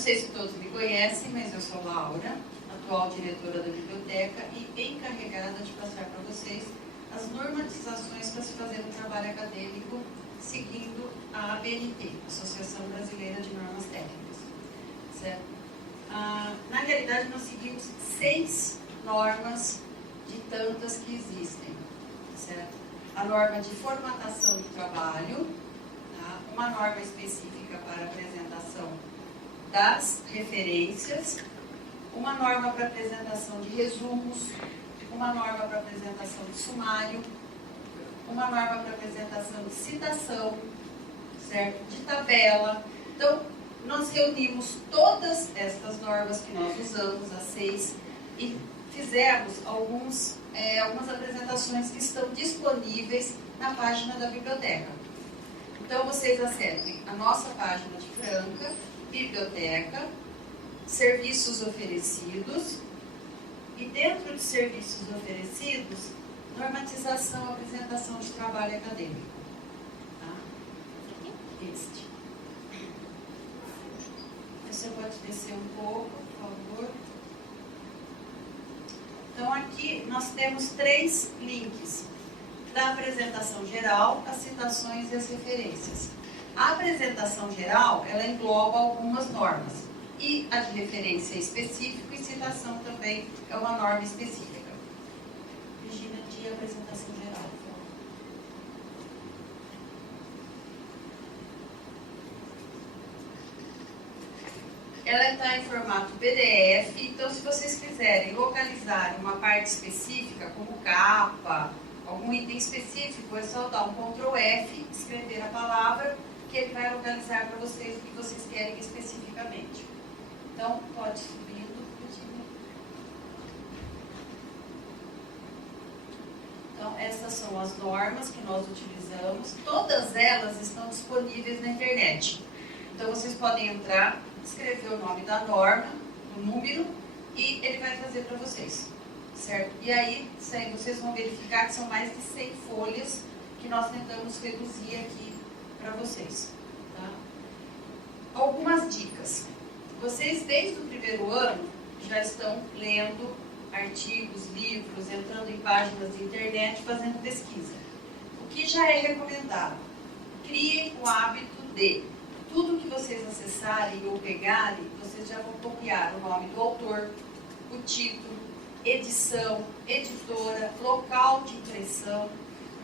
sei se todos me conhecem, mas eu sou Laura, atual diretora da biblioteca e encarregada de passar para vocês as normatizações para se fazer no trabalho acadêmico seguindo a ABNT, Associação Brasileira de Normas Técnicas. Certo? Na realidade, nós seguimos 6 normas de tantas que existem. Certo? A norma de formatação do trabalho, tá? Uma norma específica para apresentação das referências, uma norma para apresentação de resumos, uma norma para apresentação de sumário, uma norma para apresentação de citação, certo? De tabela. Então, nós reunimos todas estas normas que nós usamos, as 6, e fizemos algumas apresentações que estão disponíveis na página da biblioteca. Então, vocês acessem a nossa página de Franca, biblioteca, serviços oferecidos, e dentro de serviços oferecidos, normatização, apresentação de trabalho acadêmico. Tá? Este. Você pode descer um pouco, por favor. Então, aqui nós temos 3 links. Da apresentação geral, as citações e as referências. A apresentação geral, ela engloba algumas normas. E a de referência específica e citação também é uma norma específica. Regina, de apresentação geral. Ela está em formato PDF, então se vocês quiserem localizar uma parte específica, como capa, algum item específico, é só dar um Ctrl F, escrever a palavra, que ele vai localizar para vocês o que vocês querem especificamente. Então, pode subindo. Então, essas são as normas que nós utilizamos. Todas elas estão disponíveis na internet. Então, vocês podem entrar, escrever o nome da norma, o número, e ele vai trazer para vocês. Certo? E aí, vocês vão verificar que são mais de 100 folhas que nós tentamos reduzir aqui para vocês. Tá? Algumas dicas. Vocês, desde o primeiro ano, já estão lendo artigos, livros, entrando em páginas de internet, fazendo pesquisa. O que já é recomendado? Criem o hábito de tudo que vocês acessarem ou pegarem, vocês já vão copiar o nome do autor, o título, edição, editora, local de impressão,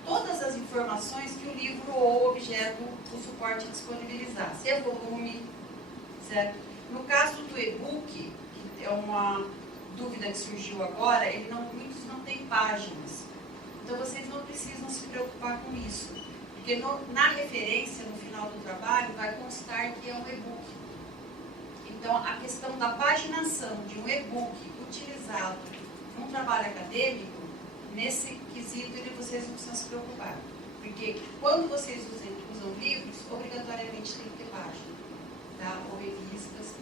todas as informações que o livro ou objeto, o suporte disponibilizar, se é volume, certo? No caso do e-book, que é uma dúvida que surgiu agora, muitos não têm páginas. Então, vocês não precisam se preocupar com isso. Porque na referência, no final do trabalho, vai constar que é um e-book. Então, a questão da paginação de um e-book utilizado num trabalho acadêmico, nesse quesito, vocês não precisam se preocupar. Porque quando vocês usam livros, obrigatoriamente tem que ter página. Tá? Ou revistas.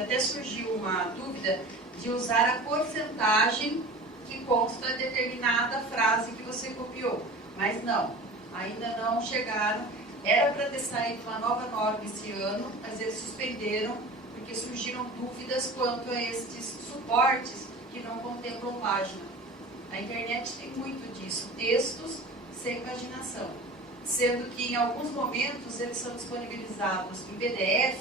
Até surgiu uma dúvida de usar a porcentagem que consta determinada frase que você copiou. Mas não, ainda não chegaram. Era para ter saído uma nova norma esse ano, mas eles suspenderam porque surgiram dúvidas quanto a estes suportes que não contemplam página. A internet tem muito disso, textos sem paginação. Sendo que em alguns momentos eles são disponibilizados em PDF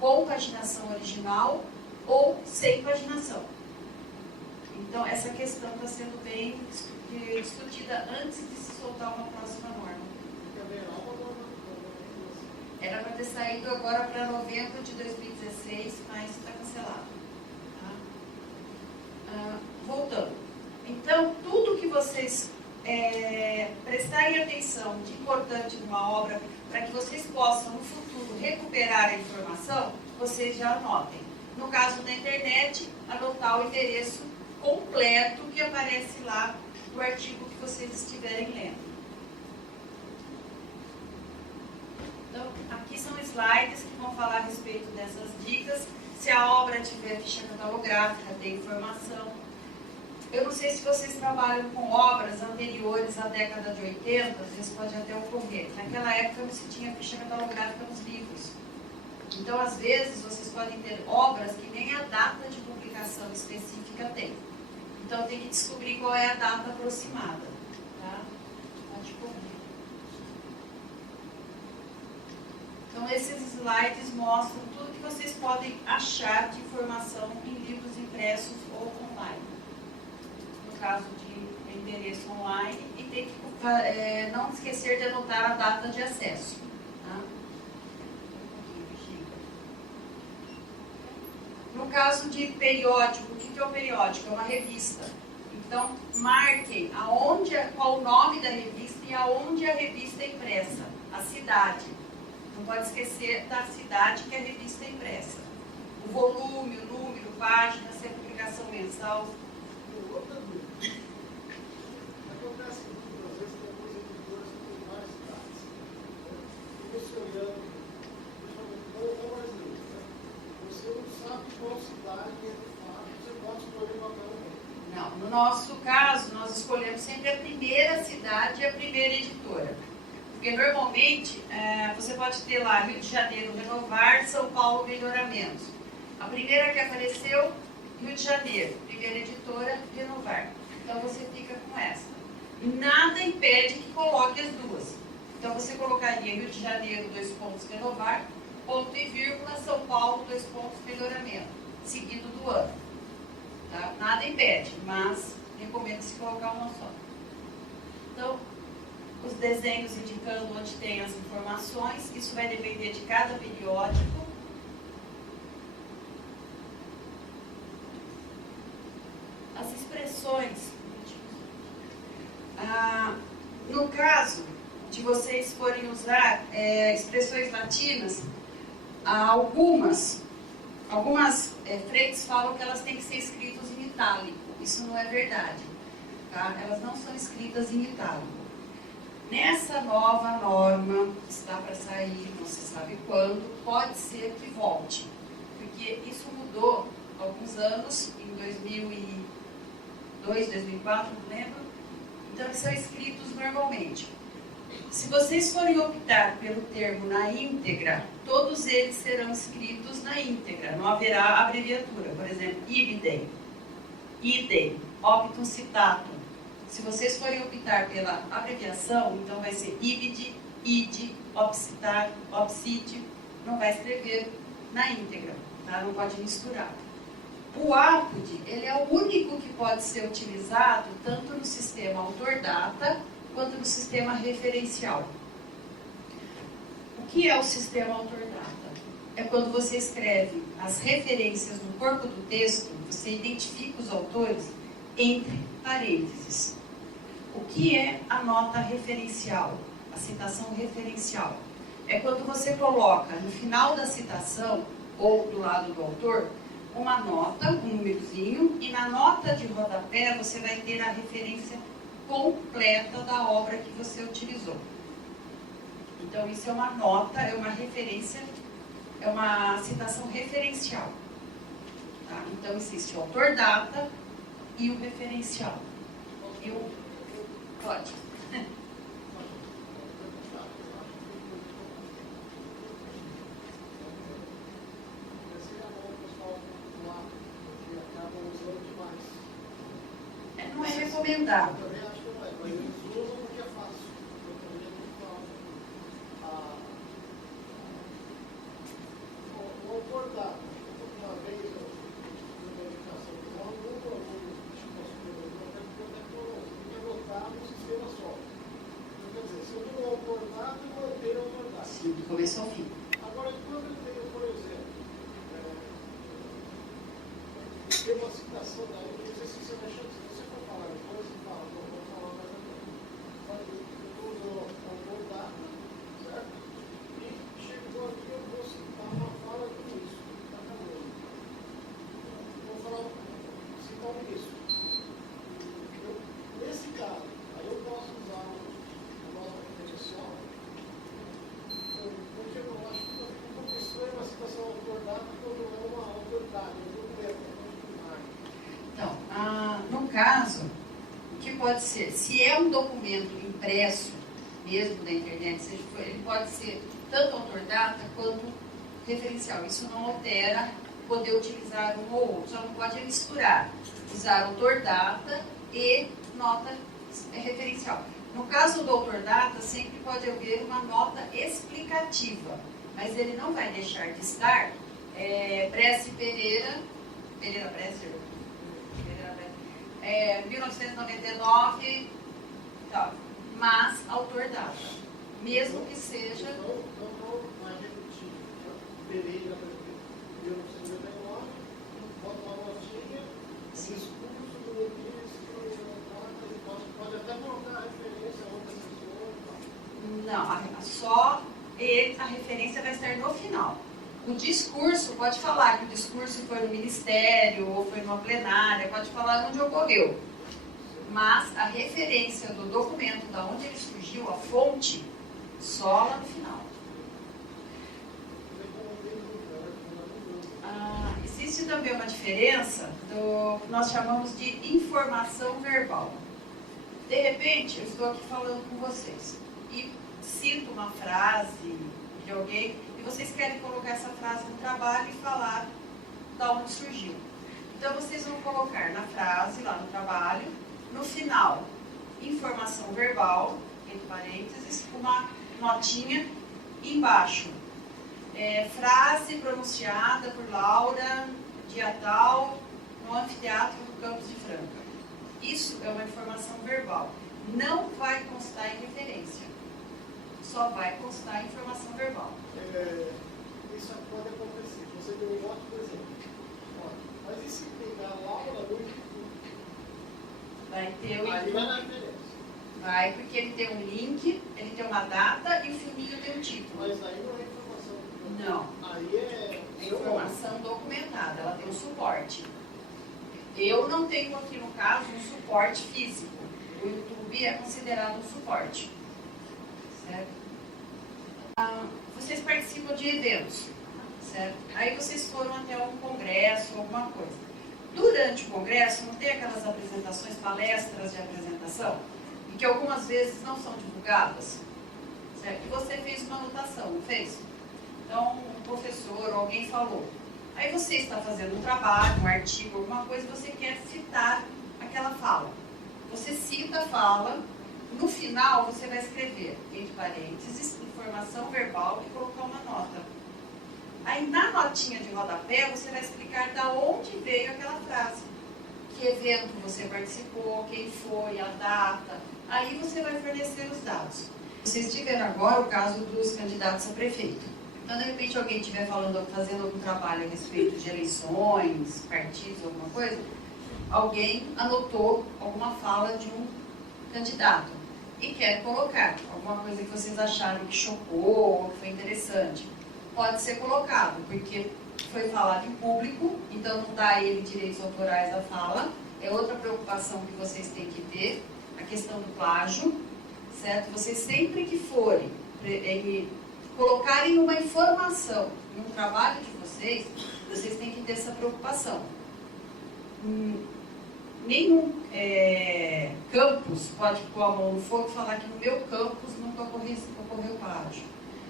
com paginação original ou sem paginação. Então, essa questão está sendo bem discutida antes de se soltar uma próxima norma. Era para ter saído agora para novembro de 2016, mas está cancelado. Tá? Voltando. Então, tudo que vocês prestarem atenção de importante numa obra, para que vocês possam, no futuro, recuperar a informação, vocês já anotem. No caso da internet, anotar o endereço completo que aparece lá no artigo que vocês estiverem lendo. Então, aqui são slides que vão falar a respeito dessas dicas. Se a obra tiver ficha catalográfica, tem informação. Eu não sei se vocês trabalham com obras anteriores à década de 80, às vezes pode até ocorrer. Naquela época não se tinha ficha catalográfica nos livros. Então, às vezes, vocês podem ter obras que nem a data de publicação específica tem. Então, tem que descobrir qual é a data aproximada. Tá? Pode correr. Então, esses slides mostram tudo que vocês podem achar de informação em livros impressos ou online. No caso de endereço online, e tem que não esquecer de anotar a data de acesso. Tá? No caso de periódico, o que é o periódico? É uma revista. Então, marquem qual o nome da revista e aonde a revista é impressa. A cidade. Não pode esquecer da cidade que a revista é impressa. O volume, o número, página, se é publicação mensal. Outra dúvida. Acontece que, às vezes, tem algumas editoras que têm várias cidades. E você olhando, principalmente brasileiro, você não sabe qual cidade é de fato, você pode escolher qualquer uma. Não, no nosso caso, nós escolhemos sempre a primeira cidade e a primeira editora. Porque normalmente você pode ter lá Rio de Janeiro Renovar, São Paulo Melhoramentos. A primeira que apareceu, Rio de Janeiro, primeira editora Renovar. Então você fica com essa. Nada impede que coloque as duas. Então você colocaria Rio de Janeiro, Renovar, ponto e vírgula, São Paulo, Melhoramento, seguido do ano. Tá? Nada impede, mas recomendo-se colocar uma só. Então, os desenhos indicando onde tem as informações, isso vai depender de cada periódico. As expressões. No caso de vocês forem usar expressões latinas, algumas frentes falam que elas têm que ser escritas em itálico. Isso não é verdade. Tá? Elas não são escritas em itálico. Nessa nova norma, que está para sair, não se sabe quando, pode ser que volte. Porque isso mudou há alguns anos, em 2002, 2004, não lembro. Então, eles são escritos normalmente. Se vocês forem optar pelo termo na íntegra, todos eles serão escritos na íntegra, não haverá abreviatura. Por exemplo, ibidem, idem, optum citatum. Se vocês forem optar pela abreviação, então vai ser ibid, id, opcitar, opcite, não vai escrever na íntegra, tá? Não pode misturar. O apud, ele é o único que pode ser utilizado tanto no sistema autor-data quanto no sistema referencial. O que é o sistema autor-data? É quando você escreve as referências no corpo do texto, você identifica os autores entre parênteses. O que é a nota referencial? A citação referencial. É quando você coloca no final da citação, ou do lado do autor, uma nota, um númerozinho, e na nota de rodapé você vai ter a referência completa da obra que você utilizou. Então, isso é uma nota, é uma referência, é uma citação referencial. Tá? Então, existe o autor-data e o referencial. Pode. Não é recomendado. Eu também acho que não é, mas eles usam porque é fácil. Eu também o autor da uma vez na educação do aluno, tem que adotar um sistema só. Quer dizer, se eu dou o autor dado, eu vou ter o autor dado. Sim, do começo ao fim. Agora, quando eu tenho, por exemplo, tem uma citação da não sei se você deixa, se você for falar depois, você fala, não vou falar mais agora. Mas eu uso o autor dado, certo? E chegou aqui, eu vou citar uma fala do ministro, está acabando. Vou falar, citar o ministro. Nesse caso, aí eu posso usar a nota referencial, porque eu acho que uma pessoa é uma citação autor-dado quando é uma autoridade, um documento. Então, no caso, o que pode ser? Se é um documento impresso, mesmo da internet, ele pode ser tanto autor-data quanto referencial. Isso não altera poder utilizar um ou outro, só não pode misturar, usar autor data e nota referencial. No caso do autor data, sempre pode haver uma nota explicativa, mas ele não vai deixar de estar Bresser Pereira, 1999, tá, mas autor data, mesmo que seja... Não vai repetir. Pereira, 1999, bota uma notinha, discurso do ministro, pode até colocar referência a outra pessoa. Não, só a referência vai estar no final. O discurso, pode falar que o discurso foi no ministério ou foi numa plenária, pode falar onde ocorreu. Mas a referência do documento, da onde ele surgiu, a fonte, só lá no final. Existe também uma diferença do que nós chamamos de informação verbal. De repente, eu estou aqui falando com vocês e cito uma frase de alguém e vocês querem colocar essa frase no trabalho e falar de onde surgiu. Então, vocês vão colocar na frase, lá no trabalho, no final, informação verbal, entre parênteses, uma notinha embaixo. Frase pronunciada por Laura, dia tal, no anfiteatro do Campos de Franca. Isso é uma informação verbal. Não vai constar em referência. Só vai constar em informação verbal. Isso pode acontecer. Você deu um ótimo exemplo. Mas e se pegar Laura no YouTube? Vai ter o aí vai na referência. Vai, porque ele tem um link, ele tem uma data e o filminho tem um título. Mas aí não é informação. Não. Aí é informação documentada, ela tem um suporte. Eu não tenho aqui, no caso, um suporte físico. O YouTube é considerado um suporte. Certo? Vocês participam de eventos, certo? Aí vocês foram até um congresso, alguma coisa. Durante o congresso, não tem aquelas apresentações, palestras de apresentação, e que algumas vezes não são divulgadas, certo? E você fez uma anotação, não fez? Então, um professor, alguém falou. Aí você está fazendo um trabalho, um artigo, alguma coisa, e você quer citar aquela fala. Você cita a fala, no final você vai escrever, entre parênteses, informação verbal e colocar uma nota. Aí na notinha de rodapé você vai explicar de onde veio aquela frase. Que evento você participou, quem foi, a data. Aí você vai fornecer os dados. Vocês tiveram agora o caso dos candidatos a prefeito. Então, de repente, alguém estiver fazendo algum trabalho a respeito de eleições, partidos, alguma coisa, alguém anotou alguma fala de um candidato e quer colocar alguma coisa que vocês acharam que chocou ou que foi interessante. Pode ser colocado, porque foi falado em público, então não dá a ele direitos autorais da fala. É outra preocupação que vocês têm que ter, a questão do plágio, certo? Vocês sempre que forem colocarem uma informação no trabalho de vocês, vocês têm que ter essa preocupação. Nenhum campus pode pôr a mão no fogo e falar que no meu campus nunca ocorreu plágio.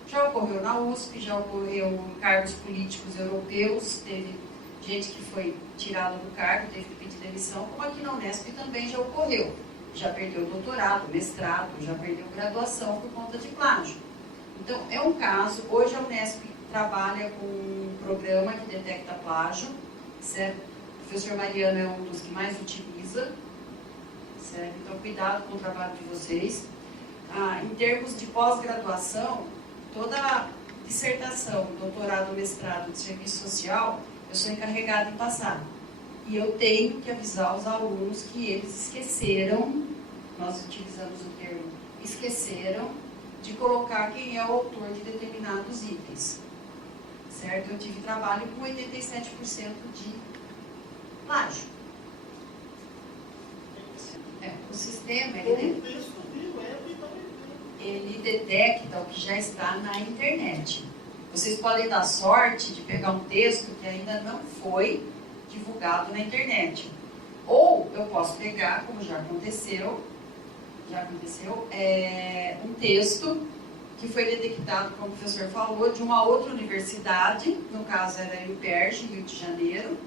Já ocorreu na USP, já ocorreu em cargos políticos europeus, teve gente que foi tirada do cargo, teve que pedir demissão, como aqui na Unesp também já ocorreu. Já perdeu doutorado, mestrado, já perdeu graduação por conta de plágio. Então, é um caso, hoje a Unesp trabalha com um programa que detecta plágio, certo? O professor Mariano é um dos que mais utiliza, certo? Então, cuidado com o trabalho de vocês. Em termos de pós-graduação, toda dissertação, doutorado, mestrado de serviço social, eu sou encarregada em passar. E eu tenho que avisar os alunos que eles esqueceram, nós utilizamos o termo esqueceram, de colocar quem é o autor de determinados itens. Certo? Eu tive trabalho com 87% de plágio. O sistema, ele detecta o que já está na internet. Vocês podem dar sorte de pegar um texto que ainda não foi divulgado na internet. Ou eu posso pegar, como já aconteceu, um texto que foi detectado, como o professor falou, de uma outra universidade, no caso era a UPERJ, Rio de Janeiro.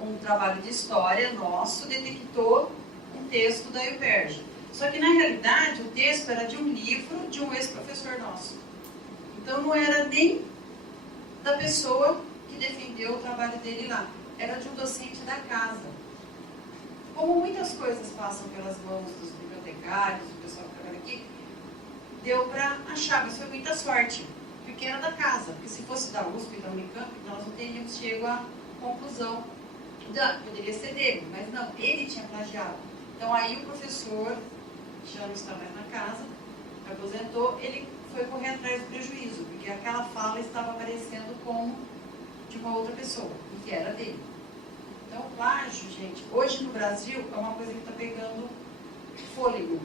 Um trabalho de história nosso detectou um texto da UPERJ. Só que, na realidade, o texto era de um livro de um ex-professor nosso. Então, não era nem da pessoa que defendeu o trabalho dele lá. Era de um docente da casa. Como muitas coisas passam pelas mãos dos bibliotecários, do pessoal que trabalha aqui, deu para achar, mas foi muita sorte, porque era da casa. Porque se fosse da USP, da Unicamp, nós não teríamos chegado à conclusão. Poderia ser dele, mas não, ele tinha plagiado. Então aí o professor, que já não está mais na casa, aposentou, ele foi correr atrás do prejuízo, porque aquela fala estava aparecendo como de uma outra pessoa, e que era dele. Então, plágio, gente, hoje no Brasil é uma coisa que está pegando fôlego.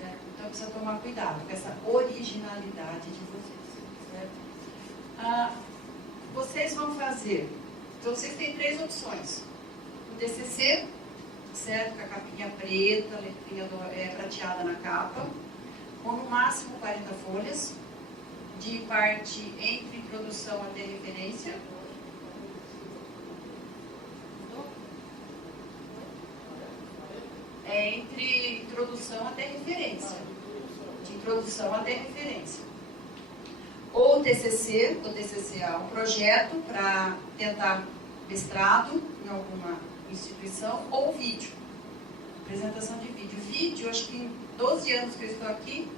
Certo? Então, precisa tomar cuidado com essa originalidade de vocês. Certo? Vocês vão fazer, então vocês têm 3 opções. O TCC, certo? Com a capinha preta, letrinha prateada na capa, com no máximo 40 folhas, de parte entre introdução até referência. Entre introdução até referência. De introdução até referência. Ou TCC, ou TCCA, um projeto para tentar mestrado em alguma instituição, ou vídeo. Apresentação de vídeo. Vídeo, acho que em 12 anos que eu estou aqui,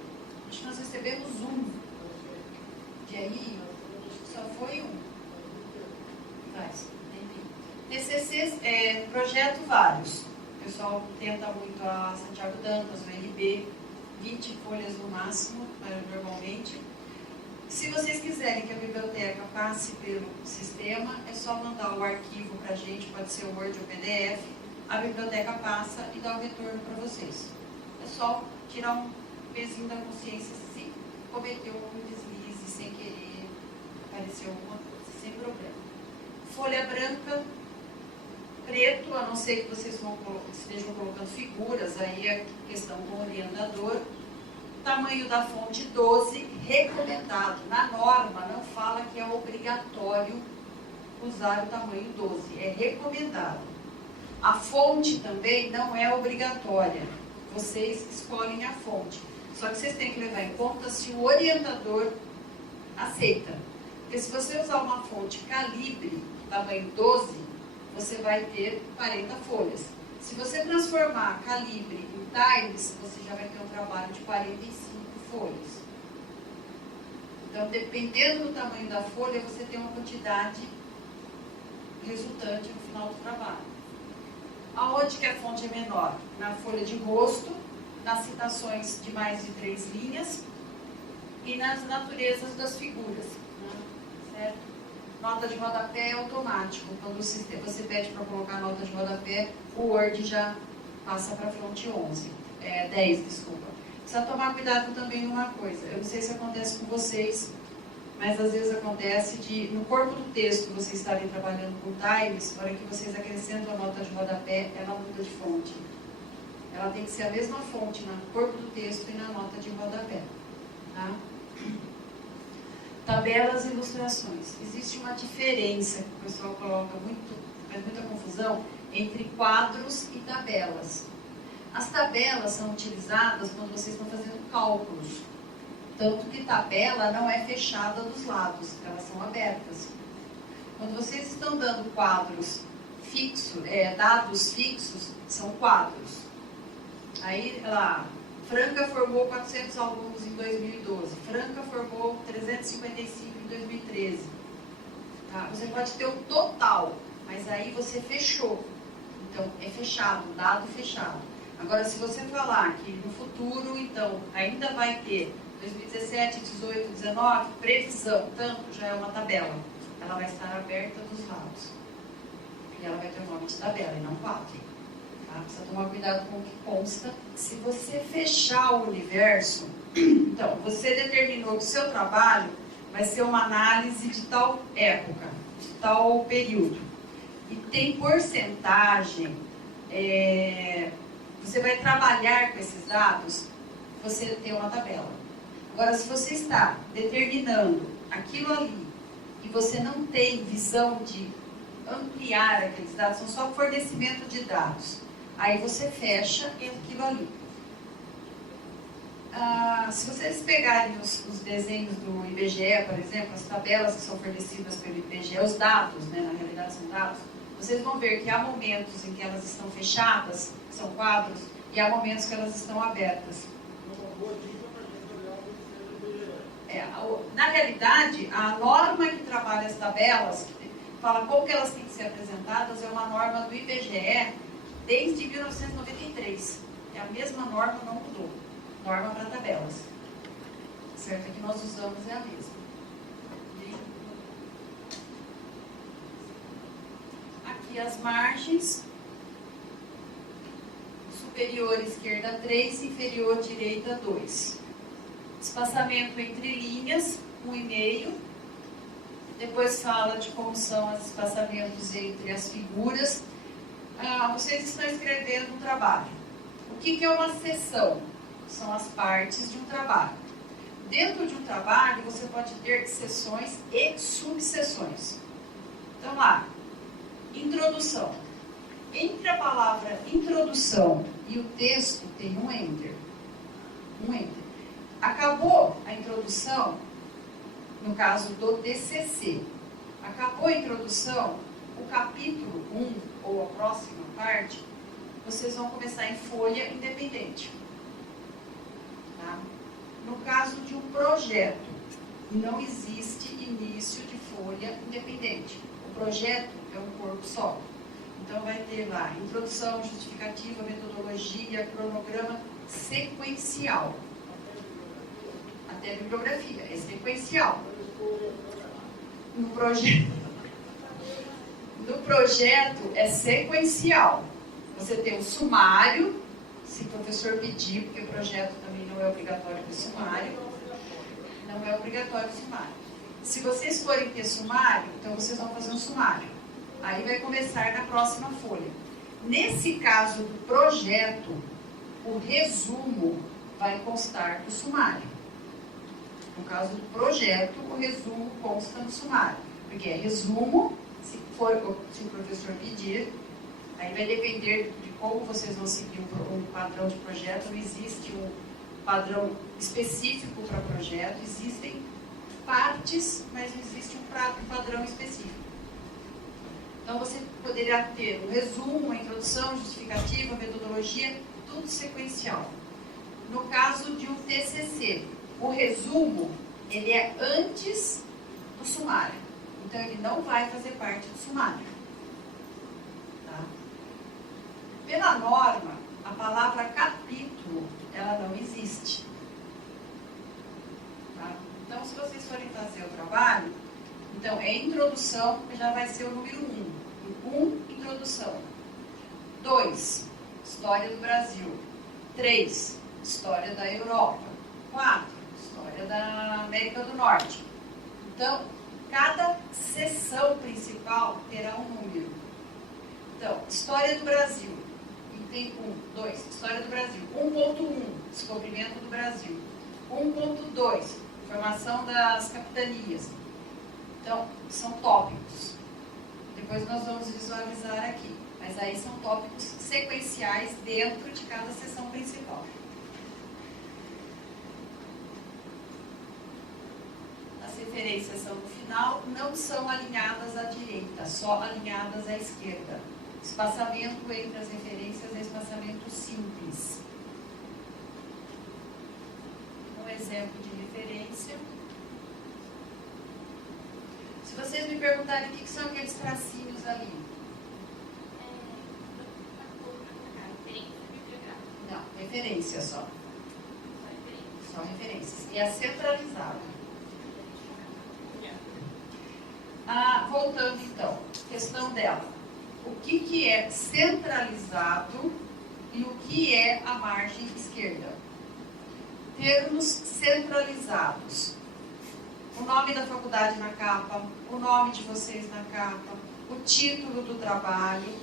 acho que nós recebemos um. E aí, só foi um. Faz, TCC, projeto vários. O pessoal tenta muito a Santiago Dantas, o LB, 20 folhas no máximo, normalmente. Se vocês quiserem que a biblioteca passe pelo sistema, é só mandar o arquivo para a gente, pode ser Word ou PDF, a biblioteca passa e dá o retorno para vocês. É só tirar um pezinho da consciência se cometeu algum deslize, sem querer, apareceu alguma coisa, sem problema. Folha branca, preto, a não ser que vocês estejam colocando figuras, aí é questão com o orientador. Tamanho da fonte 12, recomendado. Na norma não fala que é obrigatório usar o tamanho 12, é recomendado. A fonte também não é obrigatória, vocês escolhem a fonte. Só que vocês têm que levar em conta se o orientador aceita. Porque se você usar uma fonte calibre, tamanho 12, você vai ter 40 folhas. Se você transformar calibre em tiles, você já vai ter um trabalho de 45 folhas. Então, dependendo do tamanho da folha, você tem uma quantidade resultante no final do trabalho. Aonde que a fonte é menor? Na folha de rosto, nas citações de mais de 3 linhas e nas naturezas das figuras. Certo? Nota de rodapé é automático. Quando você pede para colocar nota de rodapé, o Word já passa para a fonte 10, desculpa. Precisa tomar cuidado também numa coisa. Eu não sei se acontece com vocês, mas às vezes acontece de, no corpo do texto, vocês estarem trabalhando com tiles, na hora que vocês acrescentam a nota de rodapé, ela muda de fonte. Ela tem que ser a mesma fonte no corpo do texto e na nota de rodapé. Tá? Tabelas e ilustrações. Existe uma diferença que o pessoal coloca faz muita confusão entre quadros e tabelas. As tabelas são utilizadas quando vocês estão fazendo cálculos. Tanto que tabela não é fechada dos lados, elas são abertas. Quando vocês estão dando quadros fixos, dados fixos, são quadros. Aí, lá, Franca formou 400 alunos em 2012. Franca formou 355 em 2013. Tá? Você pode ter o total, mas aí você fechou. Então, é fechado, dado fechado. Agora, se você falar que no futuro, então, ainda vai ter 2017, 18, 19, previsão, tanto, já é uma tabela. Ela vai estar aberta dos lados. E ela vai ter o nome de tabela e não quadro. Tá? Precisa tomar cuidado com o que consta. Se você fechar o universo, então, você determinou que o seu trabalho vai ser uma análise de tal época, de tal período. E tem porcentagem, você vai trabalhar com esses dados, você tem uma tabela. Agora, se você está determinando aquilo ali e você não tem visão de ampliar aqueles dados, são só fornecimento de dados, aí você fecha aquilo ali. Se vocês pegarem os desenhos do IBGE, por exemplo, as tabelas que são fornecidas pelo IBGE, os dados, né, na realidade são dados, vocês vão ver que há momentos em que elas estão fechadas, que são quadros, e há momentos que elas estão abertas. Na realidade, a norma que trabalha as tabelas, que fala como que elas têm que ser apresentadas, é uma norma do IBGE desde 1993. É a mesma norma, não mudou. Norma para tabelas. Certo? A que nós usamos é a mesma. Aqui as margens. Superior esquerda 3, inferior direita 2. Espaçamento entre linhas, 1,5. Depois fala de como são os espaçamentos entre as figuras. Vocês estão escrevendo um trabalho. O que é uma seção? São as partes de um trabalho. Dentro de um trabalho, você pode ter seções e subseções. Então, lá, introdução. Entre a palavra introdução e o texto, tem um enter. Um enter. Acabou a introdução, no caso do TCC. Acabou a introdução, o capítulo 1, ou a próxima parte, vocês vão começar em folha independente. Tá? No caso de um projeto, não existe início de folha independente. O projeto é um corpo só. Então vai ter lá introdução, justificativa, metodologia, cronograma sequencial. Até bibliografia, é sequencial. No projeto é sequencial. Você tem o sumário, se o professor pedir, porque o projeto também não é obrigatório ter sumário. Não é obrigatório sumário. Se vocês forem ter sumário, então vocês vão fazer um sumário. Aí vai começar na próxima folha. Nesse caso do projeto, o resumo vai constar do sumário. No caso do projeto, o resumo consta no sumário. Porque é resumo, se o professor pedir, aí vai depender de como vocês vão seguir um padrão de projeto. Não existe um padrão específico para projeto, existem partes, mas não existe um padrão específico. Então você poderia ter um resumo, a introdução, justificativa, metodologia, tudo sequencial. No caso de um TCC, o resumo, ele é antes do sumário. Então ele não vai fazer parte do sumário. Tá? Pela norma, a palavra capítulo, ela não existe. Tá? Então, se vocês forem fazer o trabalho, então é introdução, já vai ser o número 1. 1, introdução. 2, história do Brasil. 3, história da Europa. 4, história da América do Norte. Então, cada seção principal terá um número. Então, história do Brasil. Item 1, 2, história do Brasil. 1.1, descobrimento do Brasil. 1.2, formação das capitanias. Então, são tópicos. Depois nós vamos visualizar aqui. Mas aí são tópicos sequenciais dentro de cada seção principal. As referências são no final, não são alinhadas à direita, só alinhadas à esquerda. Espaçamento entre as referências é espaçamento simples. Um exemplo de referência. Se vocês me perguntarem o que são aqueles tracinhos ali. Não, referência só. Só referências. E a centralizada. Voltando então, questão dela. O que é centralizado e o que é a margem esquerda? Termos centralizados. O nome da faculdade na capa, o nome de vocês na capa, o título do trabalho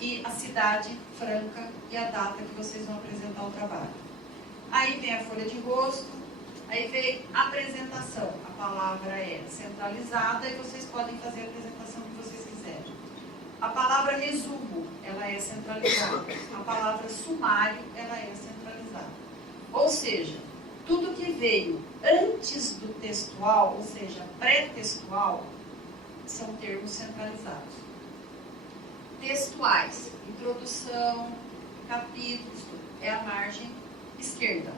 e a cidade franca e a data que vocês vão apresentar o trabalho. Aí vem a folha de rosto, Aí vem apresentação. A palavra é centralizada e vocês podem fazer a apresentação que vocês quiserem. A palavra resumo, ela é centralizada. A palavra sumário, ela é centralizada. Ou seja, tudo que veio antes do textual, ou seja, pré-textual, são termos centralizados. Textuais, introdução, capítulos, é a margem esquerda.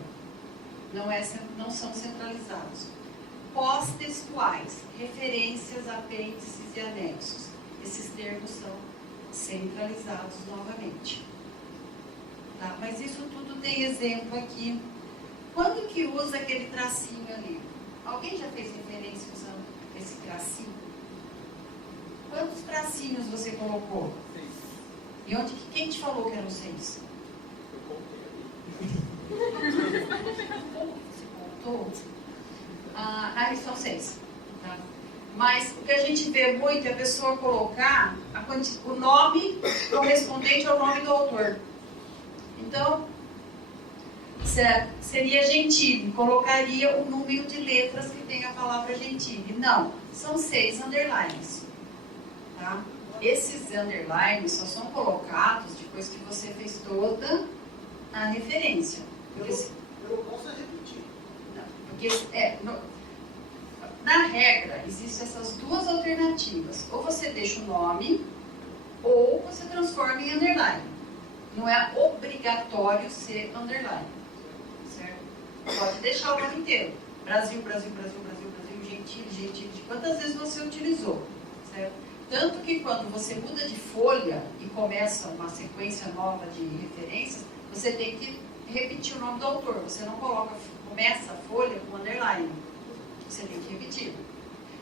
Não são centralizados. Pós-textuais, referências, apêndices e anexos. Esses termos são centralizados novamente. Tá? Mas isso tudo tem exemplo aqui. Quando que usa aquele tracinho ali? Alguém já fez referência usando esse tracinho? Quantos tracinhos você colocou? 6. E onde quem te falou que eram 6? Eu contei ali. Você contou? São 6. Tá? Mas o que a gente vê muito é a pessoa colocar o nome correspondente ao nome do autor. Então, seria Gentili, colocaria o número de letras que tem a palavra Gentili. Não, são 6 underlines. Tá? Esses underlines só são colocados depois que você fez toda a referência. Porque Eu não posso repetir. não, porque na regra, existem essas duas alternativas. Ou você deixa o nome, ou você transforma em underline. Não é obrigatório ser underline. Certo? Pode deixar o nome inteiro. Brasil, Brasil, Brasil, Brasil, Brasil, Gentili, Gentili, de quantas vezes você utilizou. Certo? Tanto que quando você muda de folha e começa uma sequência nova de referências, você tem que repetir o nome do autor. Você não começa a folha com underline. Você tem que repetir.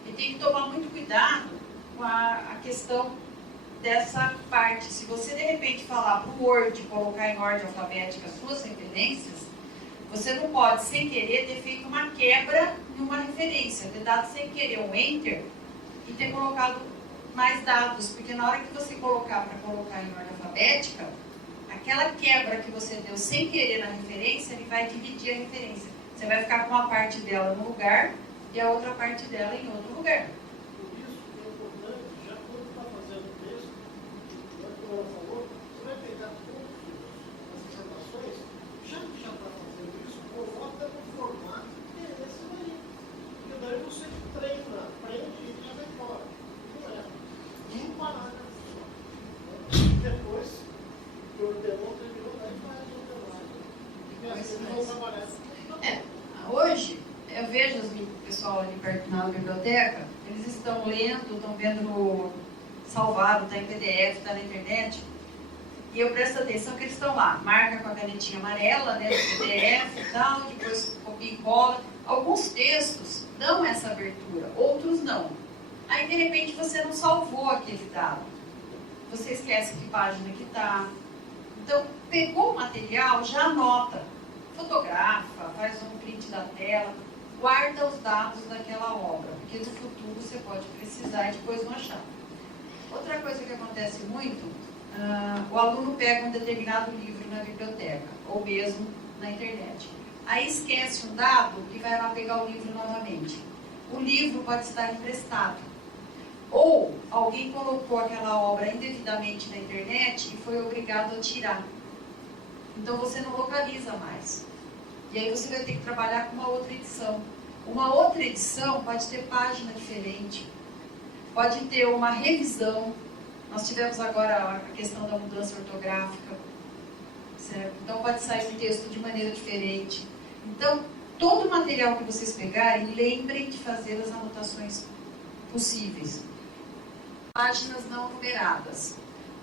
E tem que tomar muito cuidado com a questão dessa parte. Se você de repente falar para o Word, colocar em ordem alfabética as suas referências, você não pode, sem querer, ter feito uma quebra em uma referência, ter dado sem querer um Enter e ter colocado mais dados, porque na hora que você colocar para colocar em ordem alfabética, aquela quebra que você deu sem querer na referência, ele vai dividir a referência. Você vai ficar com uma parte dela no lugar e a outra parte dela em outro lugar. Por isso que é importante, já quando está fazendo o texto, como ela falou, você vai pegar todas as informações, já que já está fazendo isso, coloca no formato que é esse daí. Porque daí você treina, aprende e já vai embora. Não é. Um parágrafo só. Depois que ordenou, terminou, daí faz o trabalho. E assim vão trabalhar. Hoje, eu vejo o pessoal ali perto na biblioteca, eles estão lendo, estão vendo salvado, está em PDF, está na internet, e eu presto atenção que eles estão lá, marca com a canetinha amarela, né, do PDF e tal, depois copia e cola. Alguns textos dão essa abertura, outros não. Aí, de repente, você não salvou aquele dado. Você esquece que página que está. Então, pegou o material, já anota. Fotografa, faz um print da tela, guarda os dados daquela obra, porque no futuro você pode precisar e depois não achar. Outra coisa que acontece muito, o aluno pega um determinado livro na biblioteca, ou mesmo na internet. Aí esquece um dado e vai lá pegar o livro novamente. O livro pode estar emprestado. Ou alguém colocou aquela obra indevidamente na internet e foi obrigado a tirar. Então você não localiza mais. E aí você vai ter que trabalhar com uma outra edição. Uma outra edição pode ter página diferente, pode ter uma revisão. Nós tivemos agora a questão da mudança ortográfica, certo? Então pode sair um texto de maneira diferente. Então, todo o material que vocês pegarem, lembrem de fazer as anotações possíveis. Páginas não numeradas.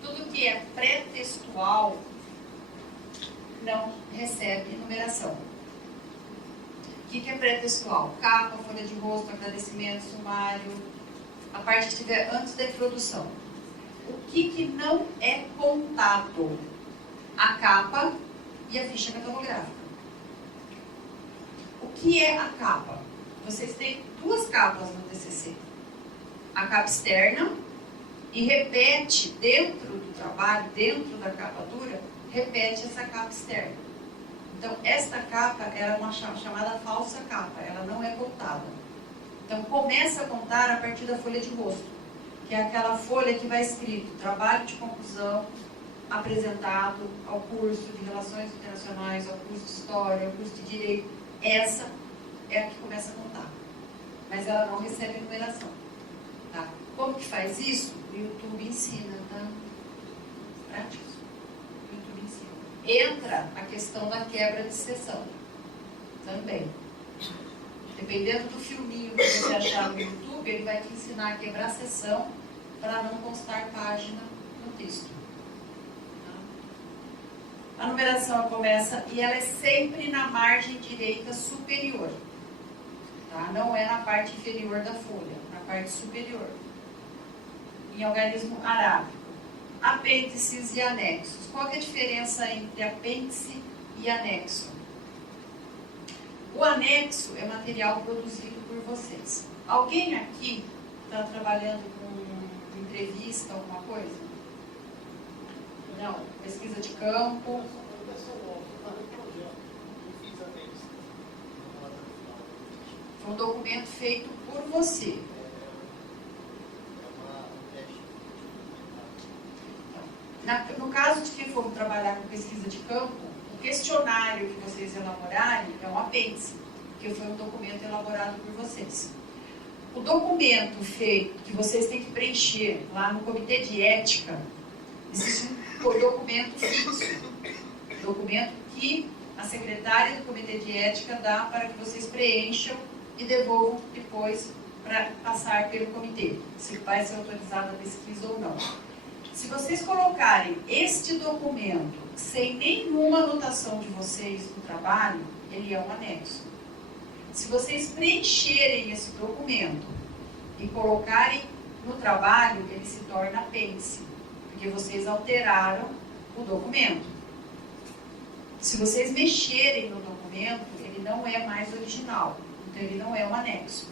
Tudo que é pré-textual não recebe numeração. O que é pré-textual? Capa, folha de rosto, agradecimento, sumário, a parte que estiver antes da introdução. O que não é contado? A capa e a ficha catalográfica. O que é a capa? Vocês têm duas capas no TCC. A capa externa, e repete dentro do trabalho, dentro da capa dura, repete essa capa externa. Então, esta capa era uma chamada falsa capa, ela não é contada. Então, começa a contar a partir da folha de rosto, que é aquela folha que vai escrito trabalho de conclusão apresentado ao curso de Relações Internacionais, ao curso de História, ao curso de Direito. Essa é a que começa a contar, mas ela não recebe numeração. Tá? Como que faz isso? O YouTube ensina, tá? Práticos. O YouTube ensina. Entra a questão da quebra de sessão também. Dependendo do filminho que você achar no YouTube, ele vai te ensinar a quebrar a sessão para não constar página no texto. Tá? A numeração começa e ela é sempre na margem direita superior. Tá? Não é na parte inferior da folha, na parte superior. Em algarismo arábico. Apêndices e anexos. Qual é a diferença entre apêndice e anexo? O anexo é material produzido por vocês. Alguém aqui está trabalhando com entrevista, alguma coisa? Não. Pesquisa de campo? Foi um documento feito por você. No caso de quem for trabalhar com pesquisa de campo, o questionário que vocês elaborarem é um apêndice, que foi um documento elaborado por vocês. O documento feito, que vocês têm que preencher lá no comitê de ética, existe um documento fixo, documento que a secretária do comitê de ética dá para que vocês preencham e devolvam depois para passar pelo comitê, se vai ser autorizada a pesquisa ou não. Se vocês colocarem este documento sem nenhuma anotação de vocês no trabalho, ele é um anexo. Se vocês preencherem esse documento e colocarem no trabalho, ele se torna apêndice, porque vocês alteraram o documento. Se vocês mexerem no documento, ele não é mais original, então ele não é um anexo.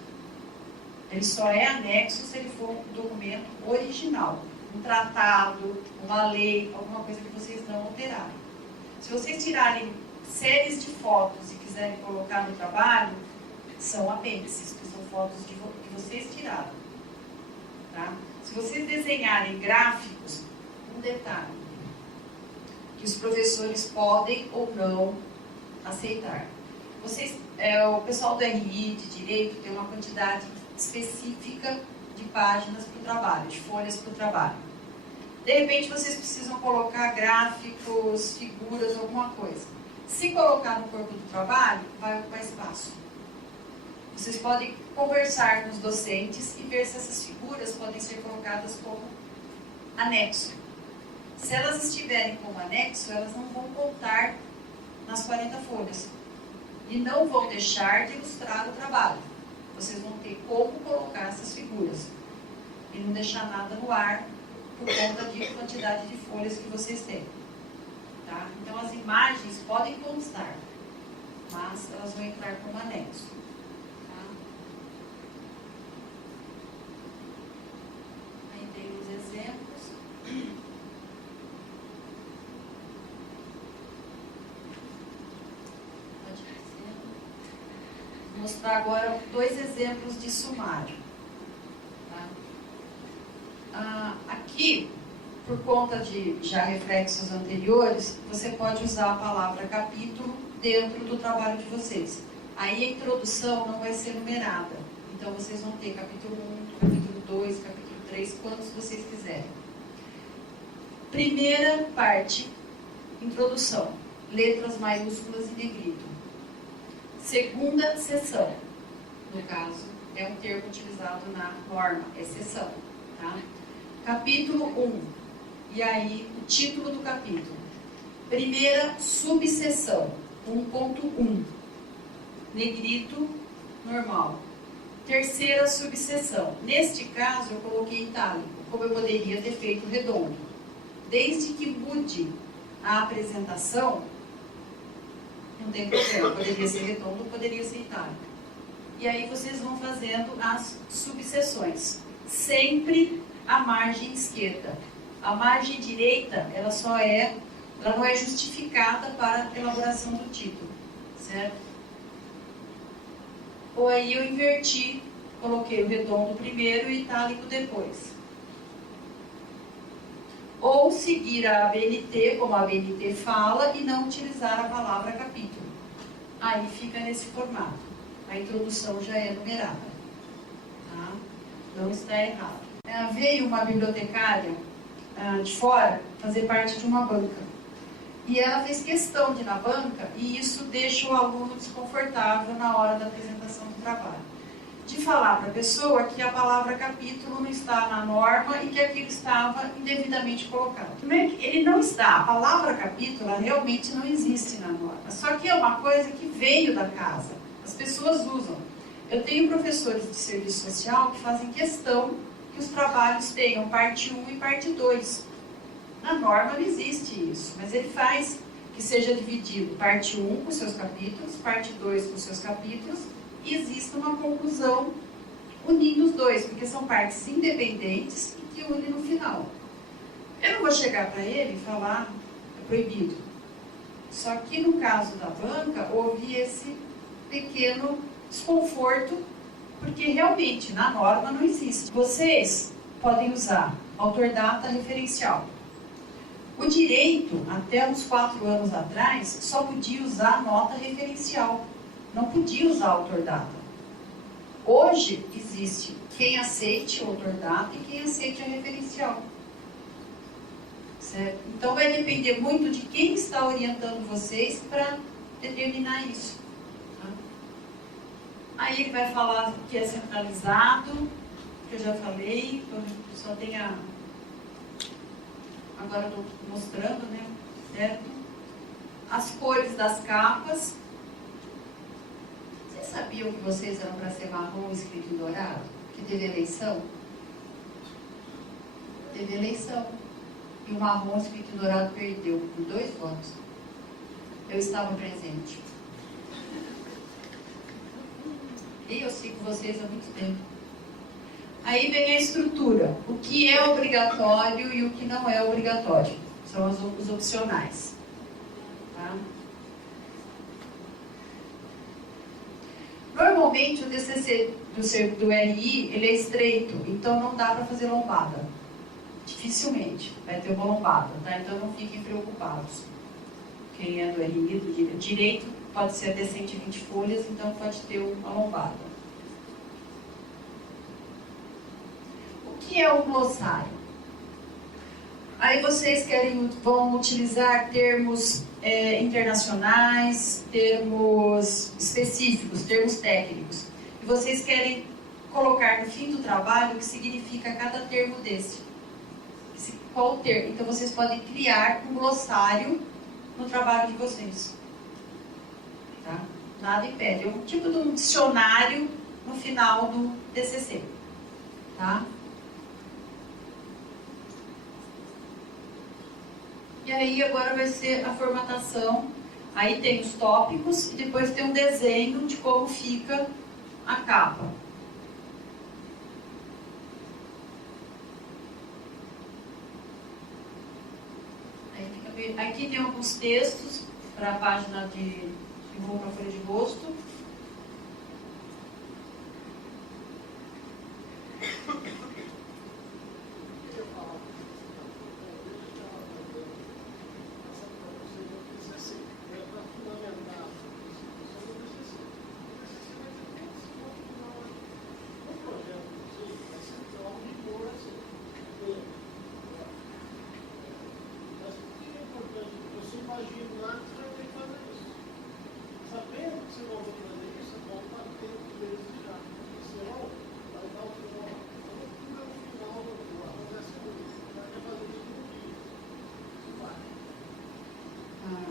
Ele só é anexo se ele for um documento original. Um tratado, uma lei, alguma coisa que vocês não alteraram. Se vocês tirarem séries de fotos e quiserem colocar no trabalho, são apêndices, que são fotos que vocês tiraram. Tá? Se vocês desenharem gráficos, um detalhe, que os professores podem ou não aceitar. O pessoal do RI, de Direito, tem uma quantidade específica de páginas para o trabalho, de folhas para o trabalho. De repente, vocês precisam colocar gráficos, figuras, alguma coisa. Se colocar no corpo do trabalho, vai ocupar espaço. Vocês podem conversar com os docentes e ver se essas figuras podem ser colocadas como anexo. Se elas estiverem como anexo, elas não vão contar nas 40 folhas. E não vão deixar de ilustrar o trabalho. Vocês vão ter como colocar essas figuras. E não deixar nada no ar por conta de quantidade de folhas que vocês têm. Tá? Então, as imagens podem constar, mas elas vão entrar como anexo. Tá? Aí tem os exemplos. Pode ser. Vou mostrar agora 2 exemplos de sumário. Aqui, por conta de já reflexos anteriores, você pode usar a palavra capítulo dentro do trabalho de vocês. Aí a introdução não vai ser numerada. Então vocês vão ter capítulo 1, capítulo 2, capítulo 3, quantos vocês quiserem. Primeira parte, introdução. Letras maiúsculas e negrito. Segunda seção. No caso, é um termo utilizado na norma, é seção. Tá? Capítulo 1, e aí o título do capítulo. Primeira subseção, 1.1, negrito normal. Terceira subseção, neste caso eu coloquei itálico, como eu poderia ter feito redondo. Desde que mude a apresentação, não tem problema, poderia ser redondo, poderia ser itálico. E aí vocês vão fazendo as subseções, sempre a margem esquerda. A margem direita, ela só é ela não é justificada para a elaboração do título, certo? Ou aí eu inverti, coloquei o redondo primeiro e o itálico depois. Ou seguir a ABNT, como a ABNT fala, e não utilizar a palavra capítulo. Aí fica nesse formato. A introdução já é numerada. Tá? Não está errado. Veio uma bibliotecária de fora fazer parte de uma banca. E ela fez questão de ir na banca, e isso deixa o aluno desconfortável na hora da apresentação do trabalho. De falar para a pessoa que a palavra capítulo não está na norma e que aquilo estava indevidamente colocado. Ele não está, a palavra capítulo ela realmente não existe na norma. Só que é uma coisa que veio da casa. As pessoas usam. Eu tenho professores de serviço social que fazem questão que os trabalhos tenham parte 1 e parte 2. Na norma não existe isso, mas ele faz que seja dividido parte 1 com seus capítulos, parte 2 com seus capítulos, e existe uma conclusão unindo os dois, porque são partes independentes e que unem no final. Eu não vou chegar para ele e falar, é proibido. Só que no caso da banca, houve esse pequeno desconforto, porque realmente na norma não existe. Vocês podem usar autor, data, referencial. O direito, até uns 4 anos atrás, só podia usar nota referencial. Não podia usar autor, data. Hoje existe quem aceite o autor, data e quem aceite a referencial. Certo? Então vai depender muito de quem está orientando vocês para determinar isso. Tá? Aí ele vai falar que é centralizado, que eu já falei, só tem a... Agora estou mostrando, né? Certo? As cores das capas. Vocês sabiam que vocês eram para ser marrom escrito em dourado? Que teve eleição? Teve eleição. E o marrom escrito em dourado perdeu por 2 votos. Eu estava presente. E eu sigo vocês há muito tempo. Aí vem a estrutura. O que é obrigatório e o que não é obrigatório. São os opcionais. Tá? Normalmente o DCC do RI ele é estreito, então não dá para fazer lombada. Dificilmente vai ter uma lombada, tá? Então não fiquem preocupados. Quem é do RI, do direito, pode ser até 120 folhas, então pode ter uma lombada. O que é um glossário? Aí vocês vão utilizar termos internacionais, termos específicos, termos técnicos. E vocês querem colocar no fim do trabalho o que significa cada termo desse. Qual termo? Então vocês podem criar um glossário no trabalho de vocês. Tá? Nada impede. É um tipo de um dicionário no final do TCC. Tá? E aí agora vai ser a formatação. Aí tem os tópicos e depois tem um desenho de como fica a capa. Aí fica... Aqui tem alguns textos para a página de rumo para a folha de rosto.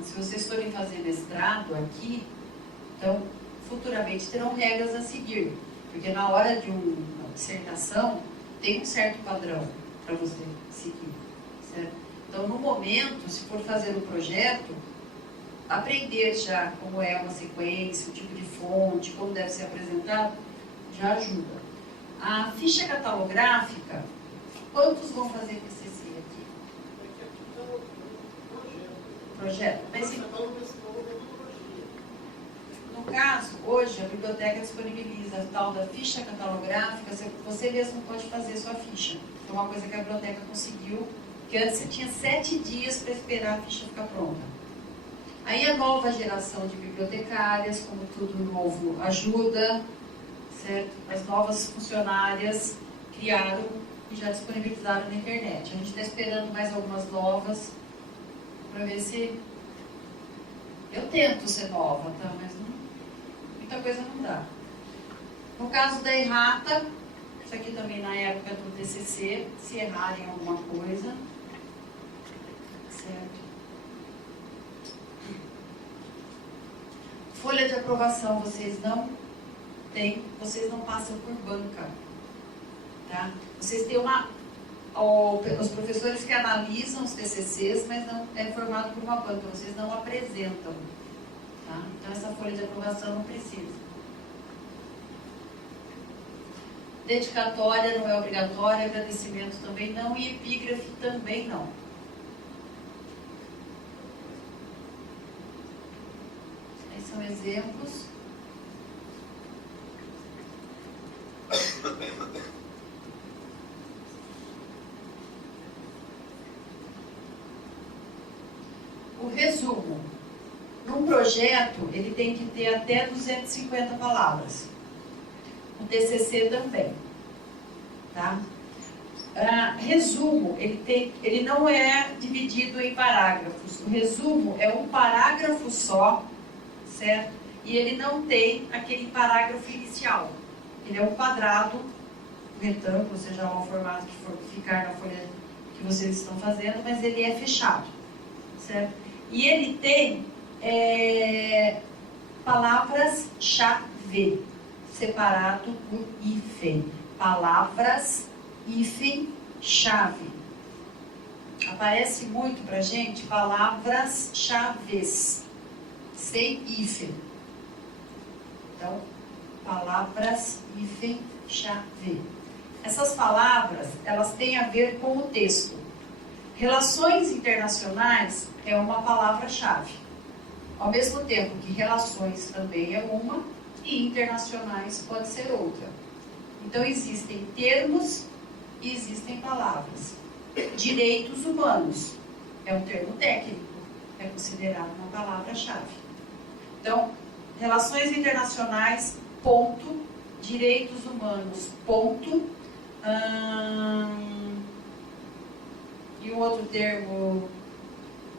Se vocês forem fazer mestrado aqui, então futuramente terão regras a seguir, porque na hora de uma dissertação tem um certo padrão para você seguir, certo? Então no momento, se for fazer um projeto, aprender já como é uma sequência, o tipo de fonte, como deve ser apresentado, já ajuda. A ficha catalográfica, quantos vão fazer TCC aqui? projeto. Mas, Você está numa metodologia. no caso, hoje a biblioteca disponibiliza a tal da ficha catalográfica, você mesmo pode fazer sua ficha. É uma coisa que a biblioteca conseguiu, que antes você tinha 7 dias para esperar a ficha ficar pronta. Aí a nova geração de bibliotecárias, como tudo novo, ajuda, certo? As novas funcionárias criaram e já disponibilizaram na internet. A gente está esperando mais algumas novas para ver se... Eu tento ser nova, tá? Mas muita coisa não dá. No caso da errata, isso aqui também na época do TCC, se errarem alguma coisa, certo? Folha de aprovação vocês não têm, vocês não passam por banca, tá? Vocês têm os professores que analisam os TCCs, mas não é formado por uma banca, vocês não apresentam, tá? Então essa folha de aprovação não precisa. Dedicatória não é obrigatória, agradecimento também não e epígrafe também não. Esses são exemplos. O resumo. Num projeto, ele tem que ter até 250 palavras. O TCC também. Tá? Resumo, ele não é dividido em parágrafos. O resumo é um parágrafo só, certo? E ele não tem aquele parágrafo inicial. Ele é um quadrado, um retângulo, seja lá o formato que for ficar na folha que vocês estão fazendo, mas ele é fechado, certo? E ele tem palavras-chave, separado por hífen. Palavras, hífen, chave. Aparece muito pra gente palavras-chaves, sem hífen. Então, palavras, hífen, chave. Essas palavras, elas têm a ver com o texto. Relações internacionais é uma palavra-chave. Ao mesmo tempo que relações também é uma, e internacionais pode ser outra. Então, existem termos e existem palavras. Direitos humanos é um termo técnico, é considerado uma palavra-chave. Então, relações internacionais, ponto. Direitos humanos, ponto. E o outro termo,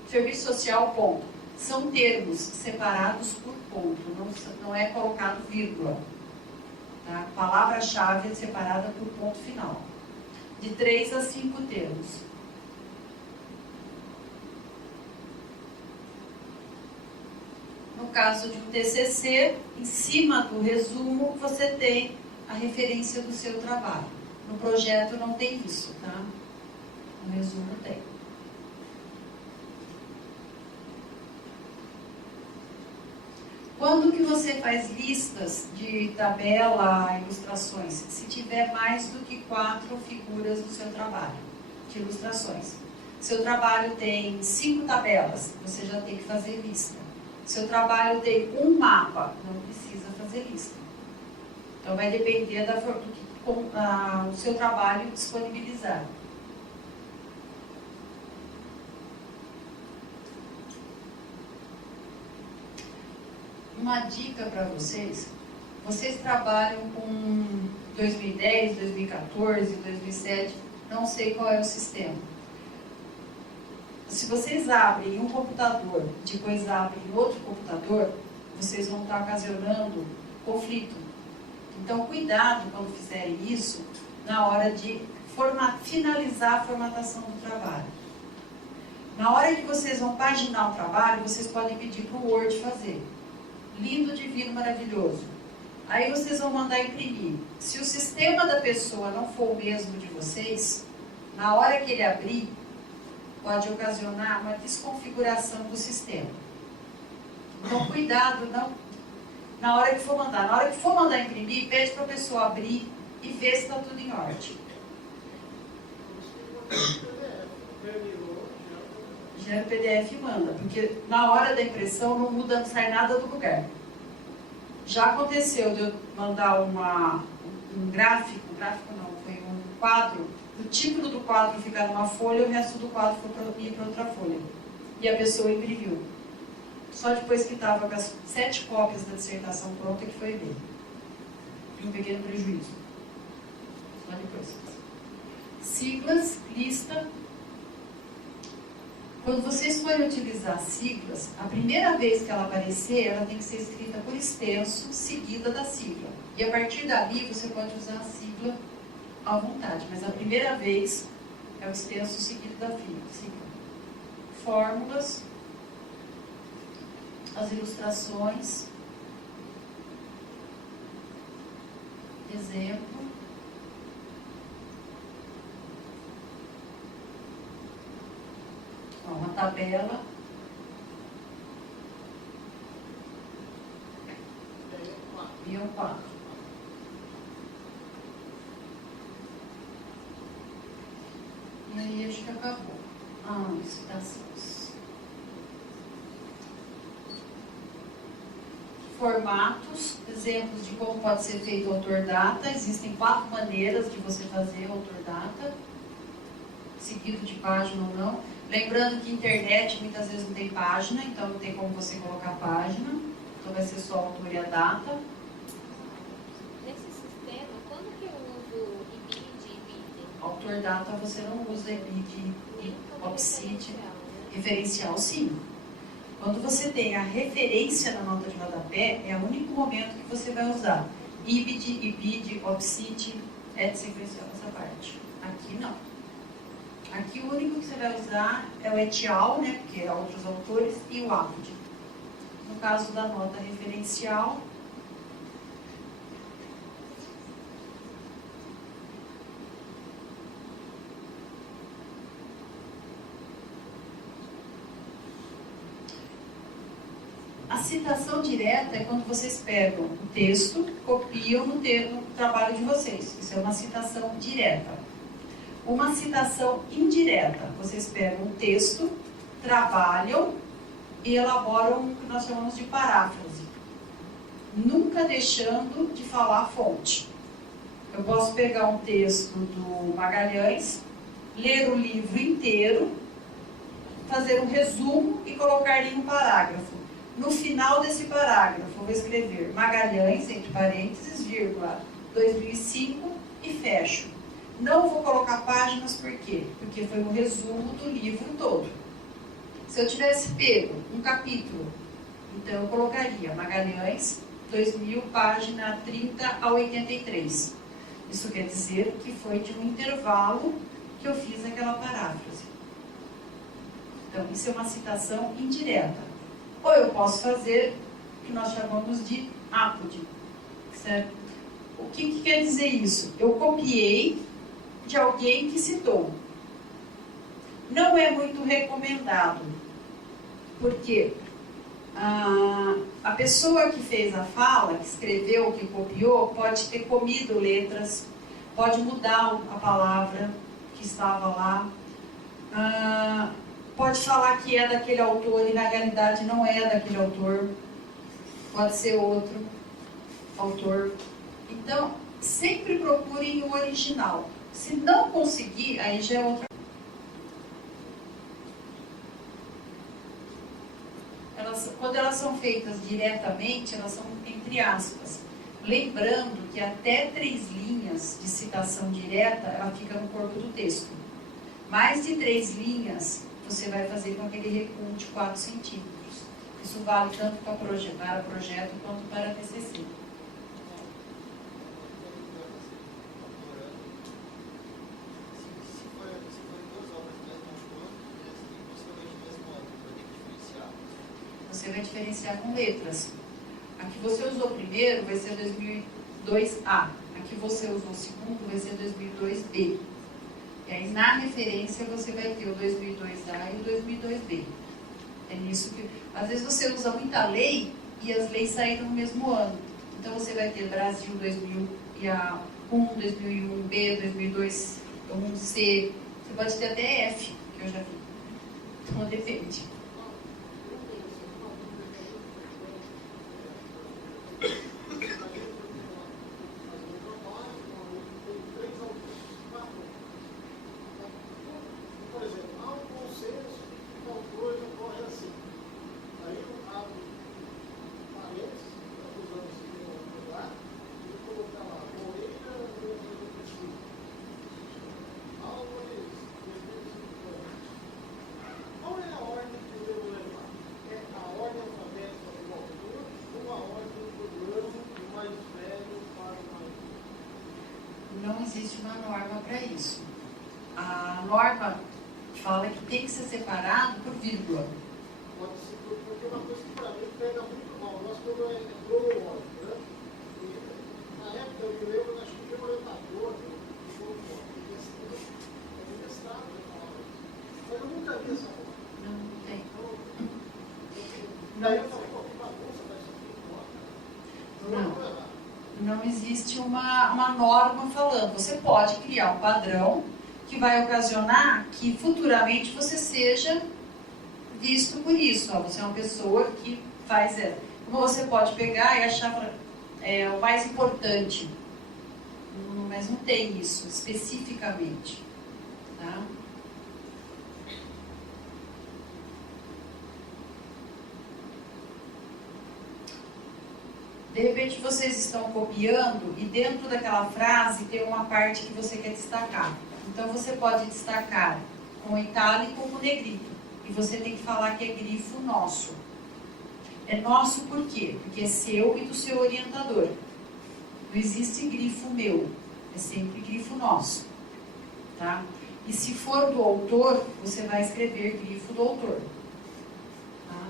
serviço social, ponto. São termos separados por ponto, não é colocado vírgula. Tá? Palavra-chave é separada por ponto final. De 3 a 5 termos. No caso de um TCC, em cima do resumo, você tem a referência do seu trabalho. No projeto não tem isso, tá? No resumo tem. Quando que você faz listas de tabela, ilustrações? Se tiver mais do que 4 figuras no seu trabalho, de ilustrações. Seu trabalho tem 5 tabelas, você já tem que fazer lista. Seu trabalho tem um mapa, não precisa fazer lista. Então vai depender do que o seu trabalho disponibilizar. Uma dica para vocês trabalham com 2010, 2014, 2007, não sei qual é o sistema. Se vocês abrem um computador, depois abrem outro computador, vocês vão estar ocasionando conflito. Então, cuidado quando fizerem isso, na hora de finalizar a formatação do trabalho. Na hora que vocês vão paginar o trabalho, vocês podem pedir para o Word fazer. Lindo, divino, maravilhoso. Aí vocês vão mandar imprimir. Se o sistema da pessoa não for o mesmo de vocês, na hora que ele abrir, pode ocasionar uma desconfiguração do sistema. Então, cuidado, na hora que for mandar. Na hora que for mandar imprimir, pede para a pessoa abrir e ver se está tudo em ordem. gera o PDF e manda, porque na hora da impressão não muda, não sai nada do lugar. Já aconteceu de eu mandar um gráfico não, foi um quadro, o título do quadro ficar numa folha e o resto do quadro ir para outra folha. E a pessoa imprimiu. Só depois que estava com as 7 cópias da dissertação pronta que foi ver. E um pequeno prejuízo. Só depois. Siglas, lista. Quando vocês forem utilizar siglas, a primeira vez que ela aparecer, ela tem que ser escrita por extenso, seguida da sigla. E a partir dali, você pode usar a sigla à vontade. Mas a primeira vez é o extenso seguido da sigla. Fórmulas, as ilustrações, exemplo, uma tabela, e um quadro. E aí acho que acabou. Citações. Formatos, exemplos de como pode ser feito autor-data. Existem 4 maneiras de você fazer autor-data, seguido de página ou não. Lembrando que internet muitas vezes não tem página, então não tem como você colocar página. Então vai ser só o autor e a data. Nesse sistema, quando que eu uso IBID e IBID? Autor-data você não usa IBID e OBSID. Referencial sim. Quando você tem a referência na nota de rodapé, é o único momento que você vai usar IBID, IBID, OBSID, sequencial nessa parte. Aqui não. Aqui o único que você vai usar é o etial, né, porque é outros autores, e o APD. No caso da nota referencial, a citação direta é quando vocês pegam o texto, copiam no trabalho de vocês. Isso é uma citação direta. Uma citação indireta. Vocês pegam o texto, trabalham e elaboram o que nós chamamos de paráfrase. Nunca deixando de falar a fonte. Eu posso pegar um texto do Magalhães, ler o livro inteiro, fazer um resumo e colocar em um parágrafo. No final desse parágrafo, eu vou escrever Magalhães, entre parênteses, vírgula, 2005 e fecho. Não vou colocar páginas, por quê? Porque foi um resumo do livro todo. Se eu tivesse pego um capítulo, então eu colocaria Magalhães, 2000, página 30 a 83. Isso quer dizer que foi de um intervalo que eu fiz aquela paráfrase. Então, isso é uma citação indireta. Ou eu posso fazer o que nós chamamos de ápode. Certo? O que quer dizer isso? Eu copiei de alguém que citou. Não é muito recomendado, porque a pessoa que fez a fala, que escreveu, que copiou, pode ter comido letras, pode mudar a palavra que estava lá, pode falar que é daquele autor e na realidade não é daquele autor, pode ser outro autor. Então, sempre procurem o original. Se não conseguir, aí já é outra. Quando elas são feitas diretamente, elas são entre aspas. Lembrando que até 3 linhas de citação direta, ela fica no corpo do texto. Mais de 3 linhas, você vai fazer com aquele recuo de 4 centímetros. Isso vale tanto para projeto quanto para TCC. Você vai diferenciar com letras. A que você usou primeiro vai ser 2002A. A que você usou segundo vai ser 2002B. E aí na referência você vai ter o 2002A e o 2002B. É nisso que... Às vezes você usa muita lei e as leis saíram no mesmo ano. Então você vai ter Brasil 2000 e a 1, 2001B, 2002, 1C. Você pode ter até F, que eu já vi. Então depende. Por exemplo, há um consenso que tal coisa ocorre assim. Aí eu abro parênteses, usando esse lugar, e colocar lá, Moreira, algo qual é a ordem que eu devo levar? É a ordem alfabética do autor ou a ordem do ano do mais velho para o mais novo? Não existe uma norma para isso. A norma fala que tem que ser separado por vírgula. Pode ser, porque uma coisa que para mim pega muito mal. Nós, quando é cronológico, né? E, na época, eu me lembro, acho que tinha um orientador, é mestrado, mas eu nunca vi essa coisa. Não tem. Daí eu falei, pô, que bagunça, vai isso aqui, Não existe uma norma falando. Você pode criar um padrão que vai ocasionar que futuramente você seja visto por isso. Ó, você é uma pessoa que faz essa. Como você pode pegar e achar o mais importante. Mas não tem isso especificamente. Tá? De repente vocês estão copiando e dentro daquela frase tem uma parte que você quer destacar. Então você pode destacar com itálico ou com negrito. E você tem que falar que é grifo nosso. É nosso por quê? Porque é seu e do seu orientador. Não existe grifo meu. É sempre grifo nosso. Tá? E se for do autor, você vai escrever grifo do autor. Tá?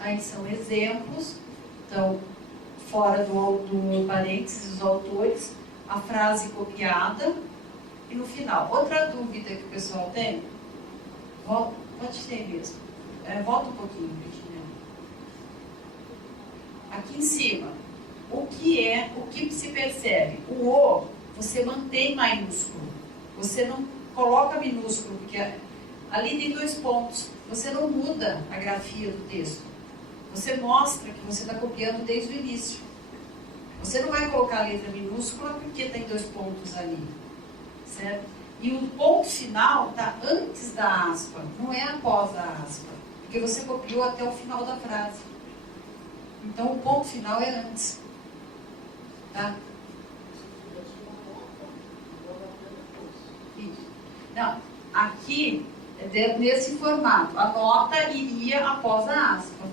Aí são exemplos. Então, fora do parênteses, os autores, a frase copiada e no final. Outra dúvida que o pessoal tem, pode ter mesmo. Volta um pouquinho, Virginia. Aqui em cima, o que se percebe? O O, você mantém maiúsculo. Você não coloca minúsculo, porque ali tem 2 pontos. Você não muda a grafia do texto. Você mostra que você está copiando desde o início. Você não vai colocar a letra minúscula porque tem 2 pontos ali. Certo? E o ponto final está antes da aspa, não é após a aspa. Porque você copiou até o final da frase. Então o ponto final é antes. Tá? Isso. Não, aqui, nesse formato, a nota iria após a aspa.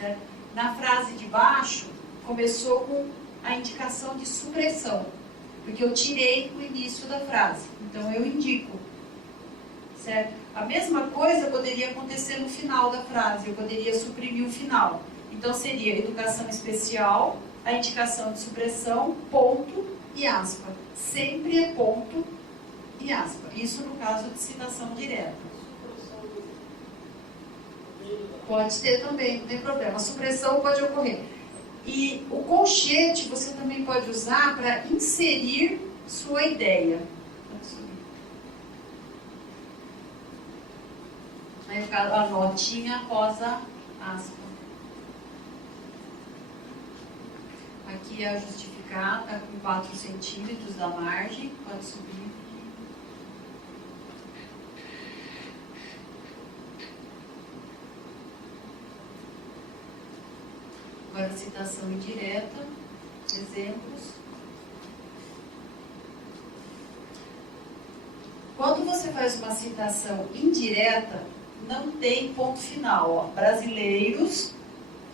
Certo? Na frase de baixo, começou com a indicação de supressão, porque eu tirei o início da frase, então eu indico. Certo? A mesma coisa poderia acontecer no final da frase, eu poderia suprimir o final. Então seria educação especial, a indicação de supressão, ponto e aspa. Sempre é ponto e aspa. Isso no caso de citação direta. Pode ter também, não tem problema. A supressão pode ocorrer. E o colchete você também pode usar para inserir sua ideia. Aí a notinha após a aspa. Aqui é a justificada, está com 4 centímetros da margem, pode subir. Agora, citação indireta, exemplos. Quando você faz uma citação indireta, não tem ponto final. Ó. Brasileiros,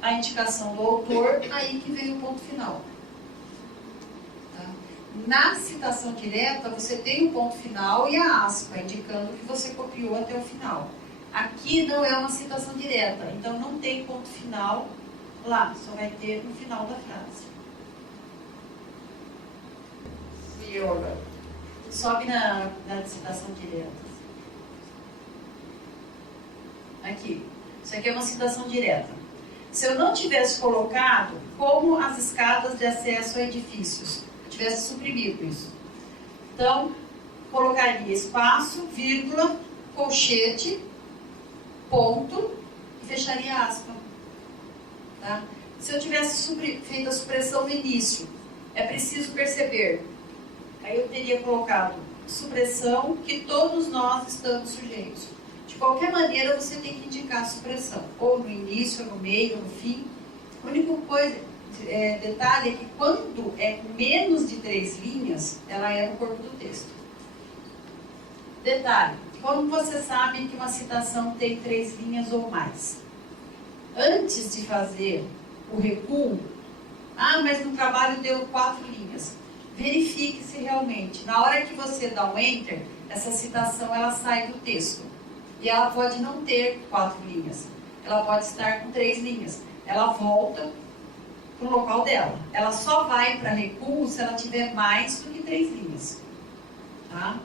a indicação do autor, aí que vem o ponto final. Tá? Na citação direta, você tem o ponto final e a aspa, indicando que você copiou até o final. Aqui não é uma citação direta, então não tem ponto final lá, só vai ter no final da frase. Vírgula. Sobe na citação direta. Aqui. Isso aqui é uma citação direta. Se eu não tivesse colocado como as escadas de acesso a edifícios, eu tivesse suprimido isso. Então, colocaria espaço, vírgula, colchete, ponto e fecharia a aspa. Tá? Se eu tivesse feito a supressão no início, é preciso perceber. Aí eu teria colocado supressão que todos nós estamos sujeitos. De qualquer maneira, você tem que indicar a supressão, ou no início, ou no meio, ou no fim. A única detalhe é que quando é menos de 3 linhas, ela é no corpo do texto. Detalhe, como você sabe que uma citação tem 3 linhas ou mais? Antes de fazer o recuo, mas no trabalho deu 4 linhas. Verifique se realmente, na hora que você dá um Enter, essa citação ela sai do texto. E ela pode não ter 4 linhas. Ela pode estar com 3 linhas. Ela volta para o local dela. Ela só vai para recuo se ela tiver mais do que 3 linhas. Tá?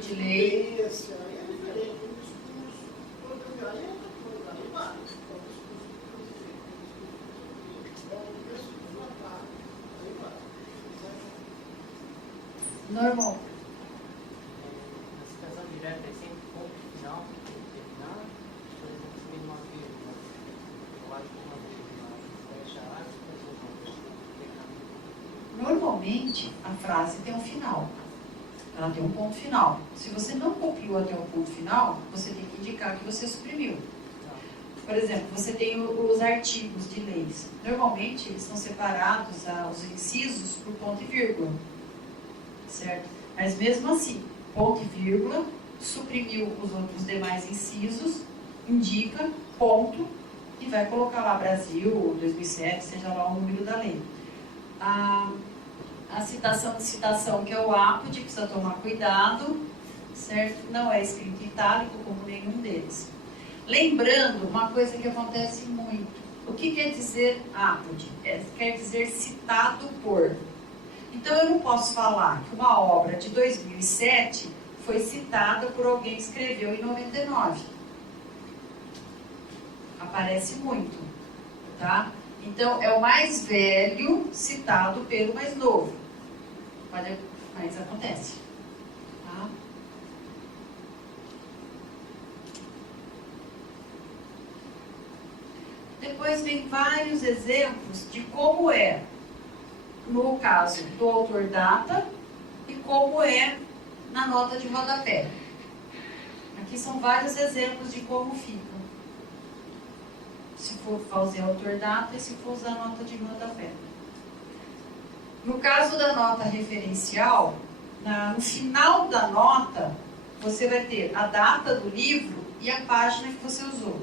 De lei. Normal. Na citação direta é sempre ponto final, terminar, por exemplo, se tem uma vírgula, eu acho que uma vírgula fecha aspas, Normalmente, a frase tem um final. Ela tem um ponto final. Se você não copiou até o ponto final, você tem que indicar que você suprimiu. Por exemplo, você tem os artigos de leis. Normalmente, eles são separados, os incisos, por ponto e vírgula. Certo? Mas mesmo assim, ponto e vírgula, suprimiu os demais incisos, indica, ponto, e vai colocar lá Brasil, 2007, seja lá o número da lei. A citação de citação, que é o ápode, precisa tomar cuidado, certo? Não é escrito em itálico como nenhum deles. Lembrando uma coisa que acontece muito. O que quer dizer ápode? Quer dizer citado por. Então eu não posso falar que uma obra de 2007 foi citada por alguém que escreveu em 99. Aparece muito, tá? Então, é o mais velho citado pelo mais novo. Mas acontece. Tá? Depois vem vários exemplos de como é, no caso do autor data, e como é na nota de rodapé. Aqui são vários exemplos de como fica. Se for fazer autor data e se for usar nota de rodapé. No caso da nota referencial, no final da nota, você vai ter a data do livro e a página que você usou.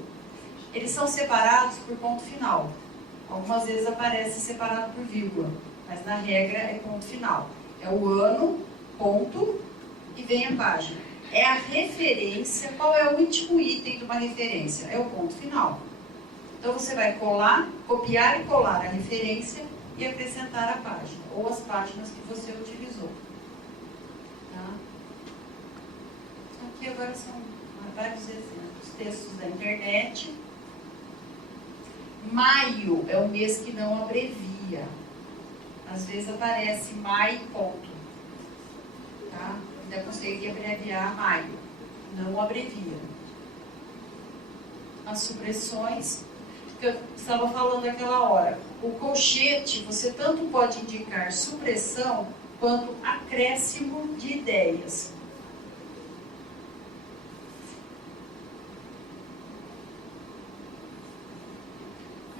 Eles são separados por ponto final. Algumas vezes aparece separado por vírgula, mas na regra é ponto final. É o ano, ponto, e vem a página. É a referência. Qual é o último item de uma referência? É o ponto final. Então você vai copiar e colar a referência e acrescentar a página, ou as páginas que você utilizou. Tá? Aqui agora são vários exemplos, textos da internet. Maio é o mês que não abrevia. Às vezes aparece MAI ponto. Tá? Ainda consegue abreviar MAI. Não abrevia. As supressões, que eu estava falando naquela hora. O colchete, você tanto pode indicar supressão quanto acréscimo de ideias.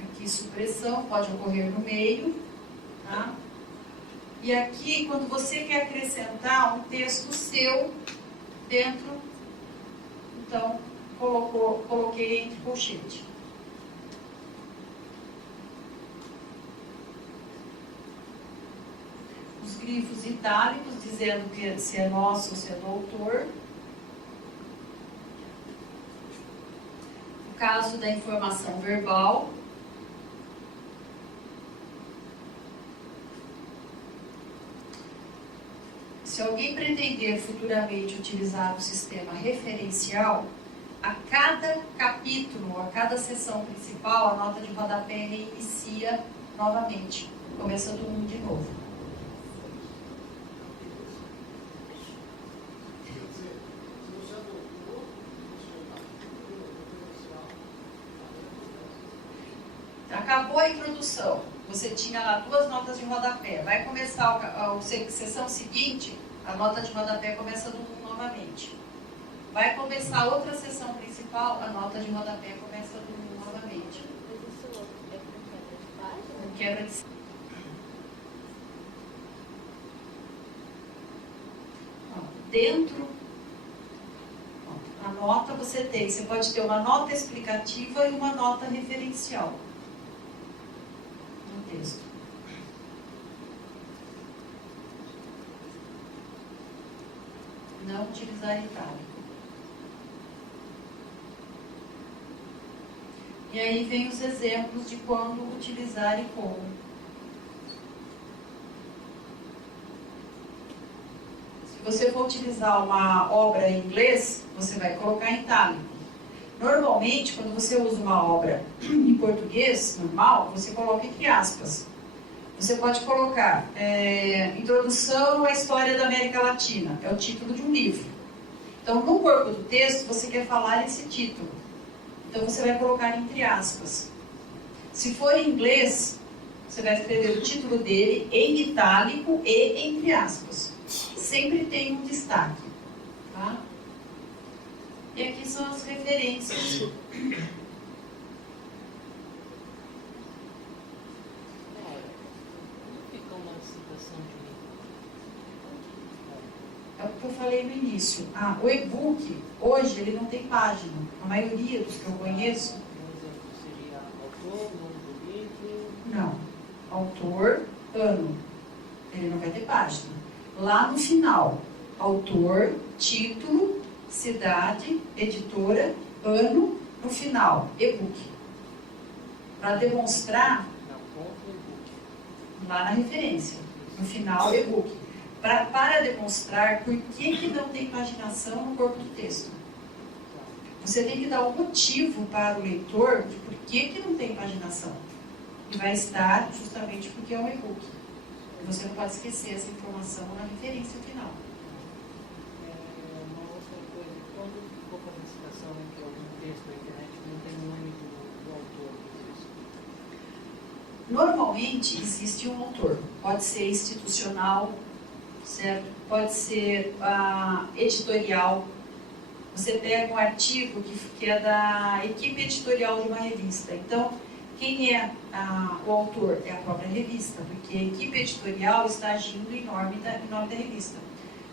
Aqui, supressão pode ocorrer no meio, tá? E aqui, quando você quer acrescentar um texto seu dentro, então, coloquei entre colchete. Os grifos itálicos, dizendo que se é nosso ou se é do autor. O caso da informação verbal. Se alguém pretender futuramente utilizar o sistema referencial, a cada capítulo, a cada seção principal, a nota de rodapé reinicia novamente, começando de novo. Acabou a introdução, você tinha lá 2 notas de rodapé. Vai começar a sessão seguinte, a nota de rodapé começa do 1 novamente. Vai começar outra sessão principal, a nota de rodapé começa do 1 novamente. Mas isso é com quebra de página? Quebra de... Dentro, a nota você pode ter uma nota explicativa e uma nota referencial no texto. Não utilizar itálico. E aí vem os exemplos de quando utilizar e como. Se você for utilizar uma obra em inglês, você vai colocar em itálico. Normalmente, quando você usa uma obra em português, normal, você coloca entre aspas. Você pode colocar Introdução à História da América Latina, é o título de um livro. Então, no corpo do texto, você quer falar esse título. Então, você vai colocar entre aspas. Se for em inglês, você vai escrever o título dele em itálico e entre aspas. Sempre tem um destaque. Tá? E aqui são as referências. É o que eu falei no início. O e-book, hoje, ele não tem página. A maioria dos que eu conheço... Um exemplo seria autor, nome do livro... Não. Autor, ano. Ele não vai ter página. Lá no final, autor, título, cidade, editora, ano, no final, e-book. Para demonstrar... Não, ponto e-book. Lá na referência. No final, e-book. Para demonstrar por que não tem paginação no corpo do texto. Você tem que dar um motivo para o leitor de por que não tem paginação. E vai estar justamente porque é um e-book. Você não pode esquecer essa informação na referência final. Uma outra coisa, quando for fazer citação de algum texto na internet, não tem o nome do autor do texto. Normalmente existe um autor. Pode ser institucional, certo? Pode ser editorial. Você pega um artigo que é da equipe editorial de uma revista. Então, quem é o autor? É a própria revista, porque a equipe editorial está agindo em nome da revista.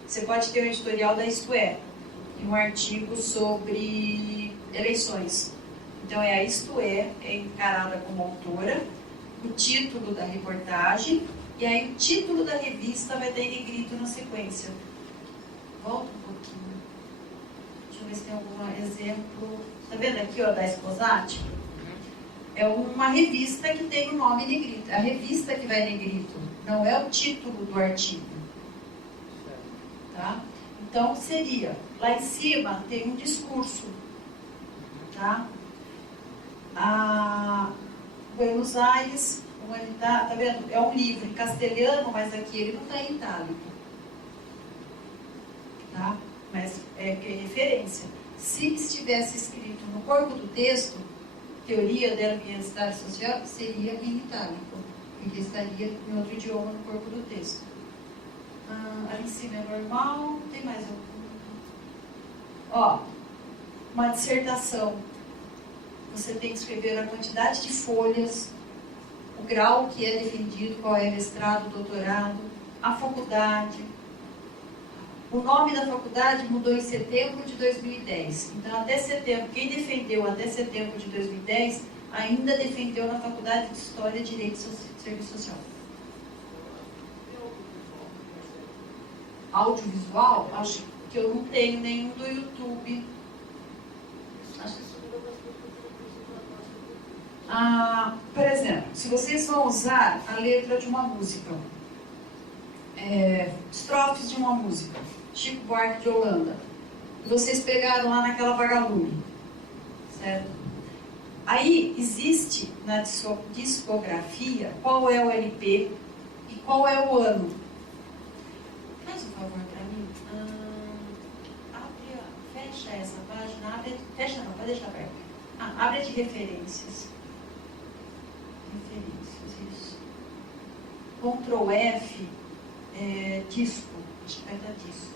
Você pode ter um editorial da Isto É, e um artigo sobre eleições. Então, a Isto É encarada como autora, o título da reportagem, e aí o título da revista vai estar em negrito na sequência. Volta um pouquinho. Deixa eu ver se tem algum exemplo. Está vendo aqui, ó, da Esposati? É uma revista que tem o nome em negrito. A revista que vai em negrito, não é o título do artigo. Tá? Então, seria, lá em cima tem um discurso. Tá? Buenos Aires, Como ele tá vendo? É um livro em castelhano, mas aqui ele não está em itálico. Tá? Mas é referência. Se estivesse escrito no corpo do texto, teoria da ambientalidade social, seria em itálico, porque estaria em outro idioma no corpo do texto. Ali em cima é normal, tem mais algum? Ó, uma dissertação. Você tem que escrever a quantidade de folhas, o grau que é defendido, qual é mestrado, doutorado, a faculdade. O nome da faculdade mudou em setembro de 2010. Então, até setembro, quem defendeu até setembro de 2010, ainda defendeu na Faculdade de História, Direito e Serviço Social. Audiovisual? Acho que eu não tenho nenhum do YouTube. Por exemplo, se vocês vão usar a letra de uma música, estrofes de uma música, Chico Buarque de Holanda, e vocês pegaram lá naquela vagalume, certo? Aí existe na discografia qual é o LP e qual é o ano. Faz um favor para mim. Fecha essa página, fecha não, pode deixar aberta. Abre a de referências. Referências, isso. Ctrl F, disco. Acho que vai dar disco.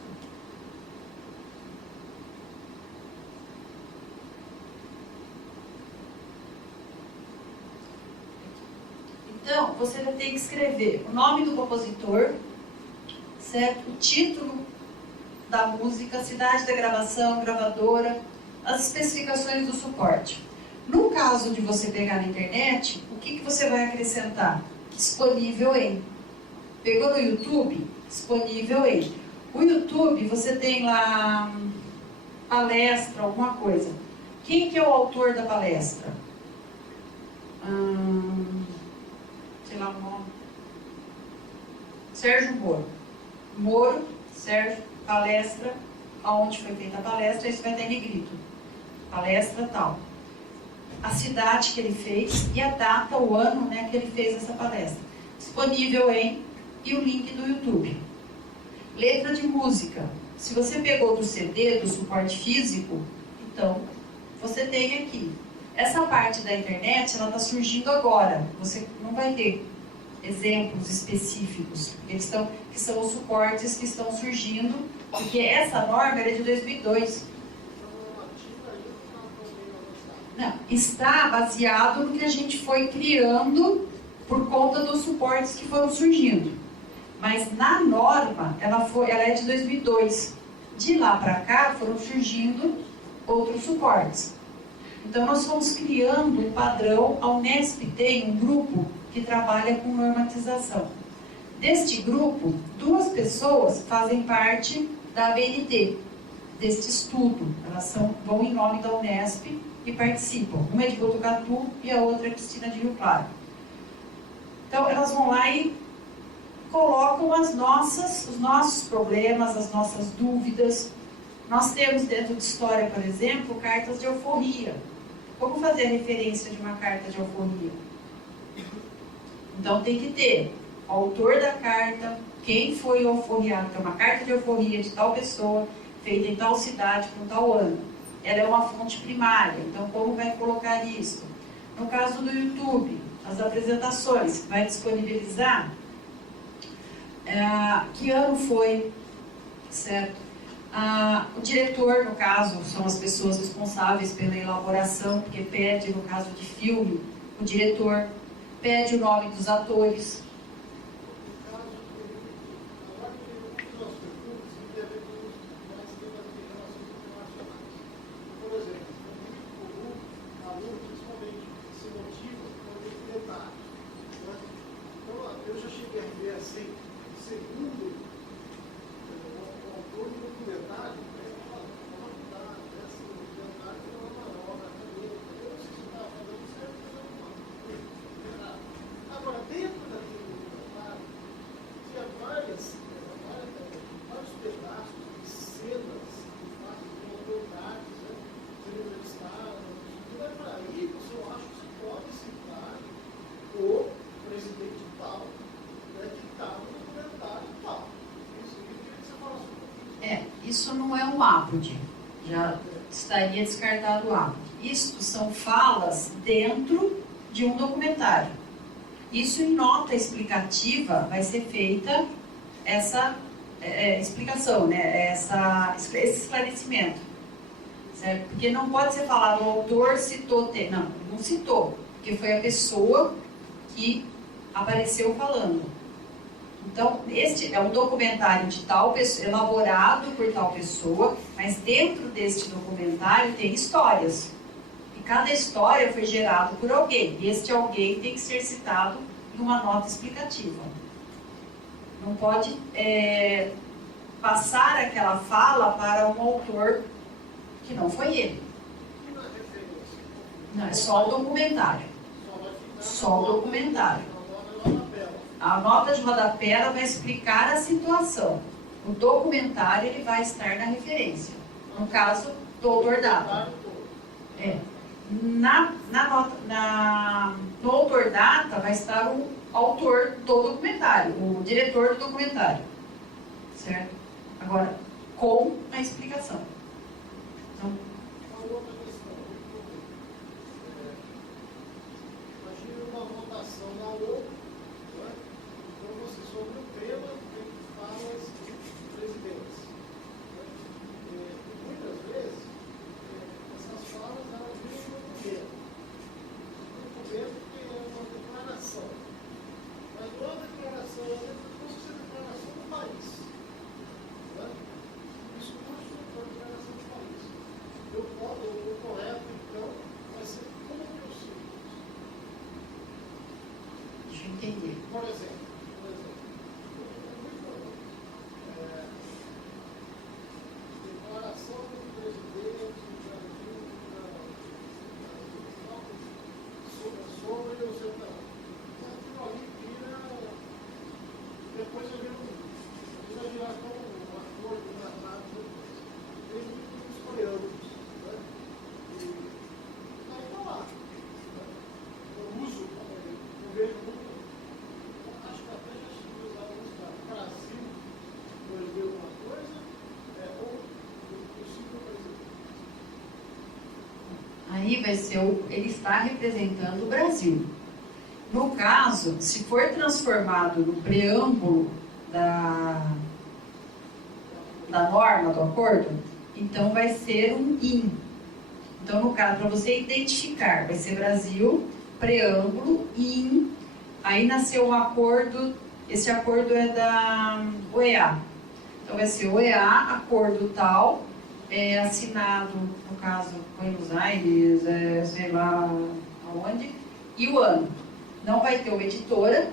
Então, você vai ter que escrever o nome do compositor, certo? O título da música, a cidade da gravação, gravadora, as especificações do suporte. No caso de você pegar na internet, o que você vai acrescentar? Disponível em. Pegou no YouTube? Disponível em. O YouTube, você tem lá palestra, alguma coisa. Quem que é o autor da palestra? Sei lá o nome. Sérgio Moro. Moro, Sérgio, palestra, aonde foi feita a palestra, isso vai ter negrito. Palestra tal. A cidade que ele fez e a data, o ano, né, que ele fez essa palestra. Disponível em, e o link do YouTube. Letra de música. Se você pegou do CD, do suporte físico, então você tem aqui. Essa parte da internet, ela está surgindo agora. Você não vai ter exemplos específicos. Que são os suportes que estão surgindo, porque essa norma era de 2002. Não, está baseado no que a gente foi criando por conta dos suportes que foram surgindo. Mas na norma, ela é de 2002. De lá para cá, foram surgindo outros suportes. Então, nós fomos criando um padrão. A Unesp tem um grupo que trabalha com normatização. Deste grupo, 2 pessoas fazem parte da ABNT, deste estudo. Elas vão em nome da Unesp e participam. Uma é de Botucatu e a outra é Cristina de Rio Claro. Então, elas vão lá e colocam os nossos problemas, as nossas dúvidas. Nós temos dentro de história, por exemplo, cartas de alforria. Como fazer a referência de uma carta de alforria? Então tem que ter o autor da carta, quem foi o alforriado, que é uma carta de alforria de tal pessoa, feita em tal cidade, com tal ano. Ela é uma fonte primária, então como vai colocar isso? No caso do YouTube, as apresentações, vai disponibilizar que ano foi, certo? O diretor, no caso, são as pessoas responsáveis pela elaboração, porque pede, no caso de filme, o diretor, pede o nome dos atores. Eu já cheguei a ver assim, segundo o autor do documentário, agora, dentro daquele documentário, tinha vários pedaços de cenas de fato de autoridades, sendo entrevistadas. E daí para aí, eu acho que você pode citar o presidente isso não é um APOD, já estaria descartado o APOD. Isto são falas dentro de um documentário. Isso em nota explicativa vai ser feita essa explicação, né? Esse esclarecimento, certo? Porque não pode ser falado, o autor citou, não citou, porque foi a pessoa que apareceu falando. Então, este é um documentário de tal pessoa, elaborado por tal pessoa, mas dentro deste documentário tem histórias. E cada história foi gerada por alguém. E este alguém tem que ser citado numa nota explicativa. Não pode passar aquela fala para um autor que não foi ele. Não, é só o documentário. Só o documentário. A nota de rodapé ela vai explicar a situação. O documentário ele vai estar na referência. No caso, do autor data. No autor data vai estar o autor do documentário, o diretor do documentário. Certo? Agora, com a explicação. Então, outra questão, imagine uma votação na ONU, né? Então você sobre o tema tem falas presidentes. Né? E muitas vezes essas falas elas vêm do documento. O documento que é uma declaração. Mas não é uma declaração, é como se fosse a declaração do país. Né? Isso não é uma declaração do país. O correto, então, vai ser como que eu sei isso? deixa eu entender. Por exemplo, declaração do presidente sobre o seu canal. Aquilo ali vira, depois eu vai virar como um acordo tratado desde os coreanos. Aí está lá. Eu uso, eu vejo muito, acho que até já cheguei a usar alguns casos. Brasil, 2000 alguma coisa, ou o ciclo presidente. Aí vai ser ele está representando o Brasil. No caso, se for transformado no preâmbulo da norma, do acordo, então vai ser um IN. Então, no caso, para você identificar, vai ser Brasil, preâmbulo, IN. Aí nasceu um acordo, esse acordo é da OEA. Então, vai ser OEA, acordo tal, assinado, no caso, Buenos Aires, sei lá aonde, e o ano. Não vai ter uma editora,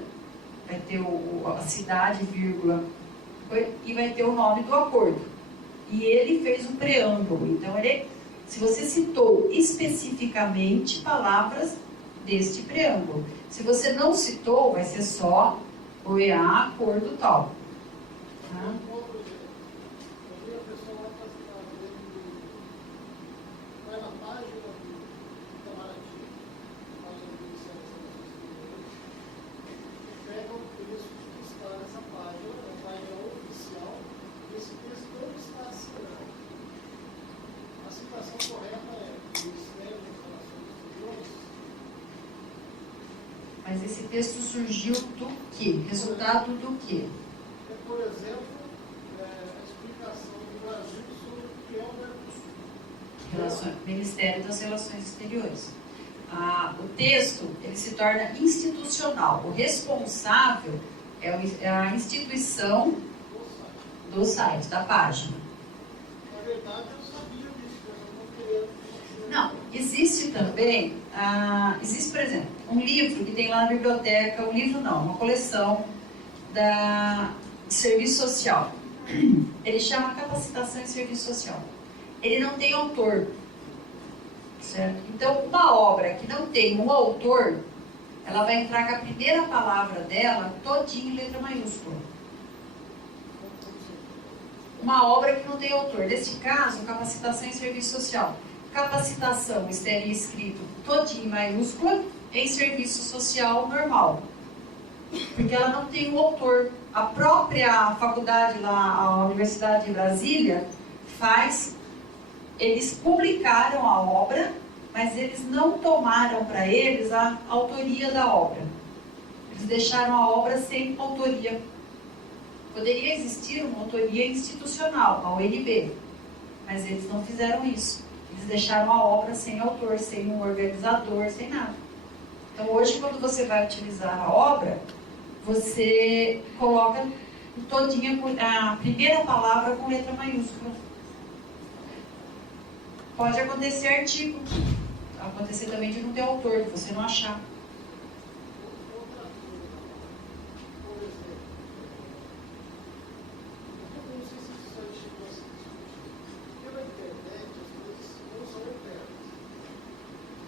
vai ter a cidade, vírgula, e vai ter o nome do acordo. E ele fez um preâmbulo. Então, se você citou especificamente palavras deste preâmbulo. Se você não citou, vai ser só OEA, acordo tal. Tá? Vai na página do Itamaraty, página do Ministério das Relações Exteriores, pega o texto que está nessa página, a página oficial, e esse texto não está assinado. A citação correta é Ministério das Relações Exteriores. Mas esse texto surgiu do quê? Resultado do quê? É, por exemplo, a explicação do Brasil sobre o que é o Mercosul. Ministério das Relações Exteriores. O texto ele se torna institucional. O responsável é a instituição do site, da página. Na verdade, eu sabia disso, mas eu não queria. Não, existe também, existe, por exemplo, um livro que tem lá na biblioteca, uma coleção de serviço social. Ele chama Capacitação em Serviço Social. Ele não tem autor, certo? Então, uma obra que não tem um autor, ela vai entrar com a primeira palavra dela todinha em letra maiúscula. Uma obra que não tem autor. Neste caso, Capacitação em Serviço Social. Capacitação estaria escrito todinho em maiúscula em serviço social normal. Porque ela não tem um autor. A própria faculdade lá, a Universidade de Brasília, faz, eles publicaram a obra, mas eles não tomaram para eles a autoria da obra. Eles deixaram a obra sem autoria. Poderia existir uma autoria institucional, a UNB, mas eles não fizeram isso. Eles deixaram a obra sem autor, sem um organizador, sem nada. Então hoje, quando você vai utilizar a obra, você coloca todinha a primeira palavra com letra maiúscula. Pode acontecer artigo, acontecer também de não ter autor, de você não achar. Outra coisa, por exemplo, eu não sei se isso aí chegou a se discutir. Pela internet, as coisas não são eternas.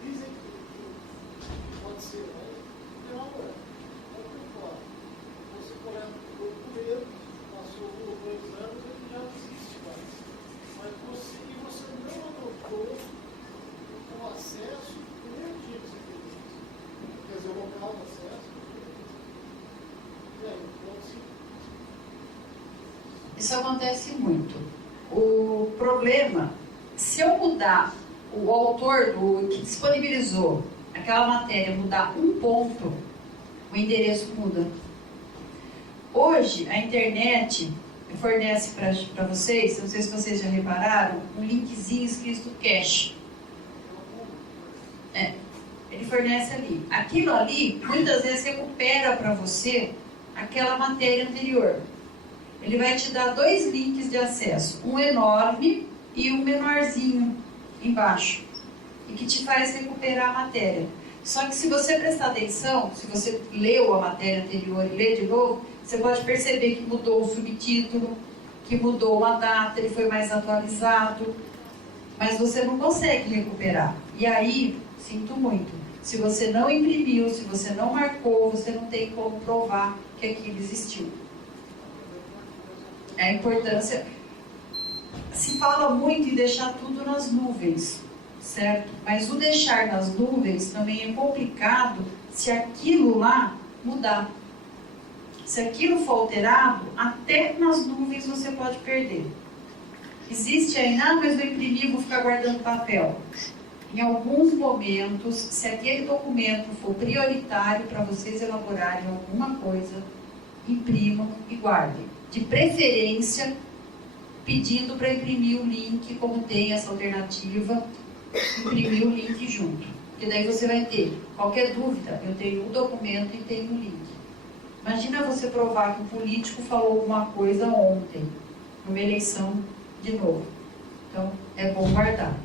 Dizem que pode ser, né? Não é. É o que pode. Você coleta o documento, passou 1 ou 2 anos, ele já não existe mais. Mas você não anotou o acesso no primeiro dia que você fez isso. Quer dizer, o local do acesso. E aí, então, sim. Isso acontece muito. O problema, se eu mudar o autor que disponibilizou aquela matéria, mudar um ponto, o endereço muda. Hoje, a internet fornece para vocês, não sei se vocês já repararam, um linkzinho escrito cache. Ele fornece ali. Aquilo ali, muitas vezes, recupera para você aquela matéria anterior. Ele vai te dar 2 links de acesso, um enorme e um menorzinho embaixo, e que te faz recuperar a matéria. Só que se você prestar atenção, se você leu a matéria anterior e lê de novo, você pode perceber que mudou o subtítulo, que mudou a data, ele foi mais atualizado, mas você não consegue recuperar. E aí, sinto muito, se você não imprimiu, se você não marcou, você não tem como provar que aquilo existiu. A importância... Se fala muito em deixar tudo nas nuvens, certo? Mas o deixar nas nuvens também é complicado se aquilo lá mudar. Se aquilo for alterado, até nas nuvens você pode perder. Existe aí, mas eu imprimi, vou ficar guardando papel. Em alguns momentos, se aquele documento for prioritário para vocês elaborarem alguma coisa, imprimam e guardem. De preferência, pedindo para imprimir o link, como tem essa alternativa, imprimir o link junto. Porque daí você vai ter, qualquer dúvida, eu tenho o documento e tenho o link. Imagina você provar que um político falou alguma coisa ontem, numa eleição de novo. Então, é bom guardar.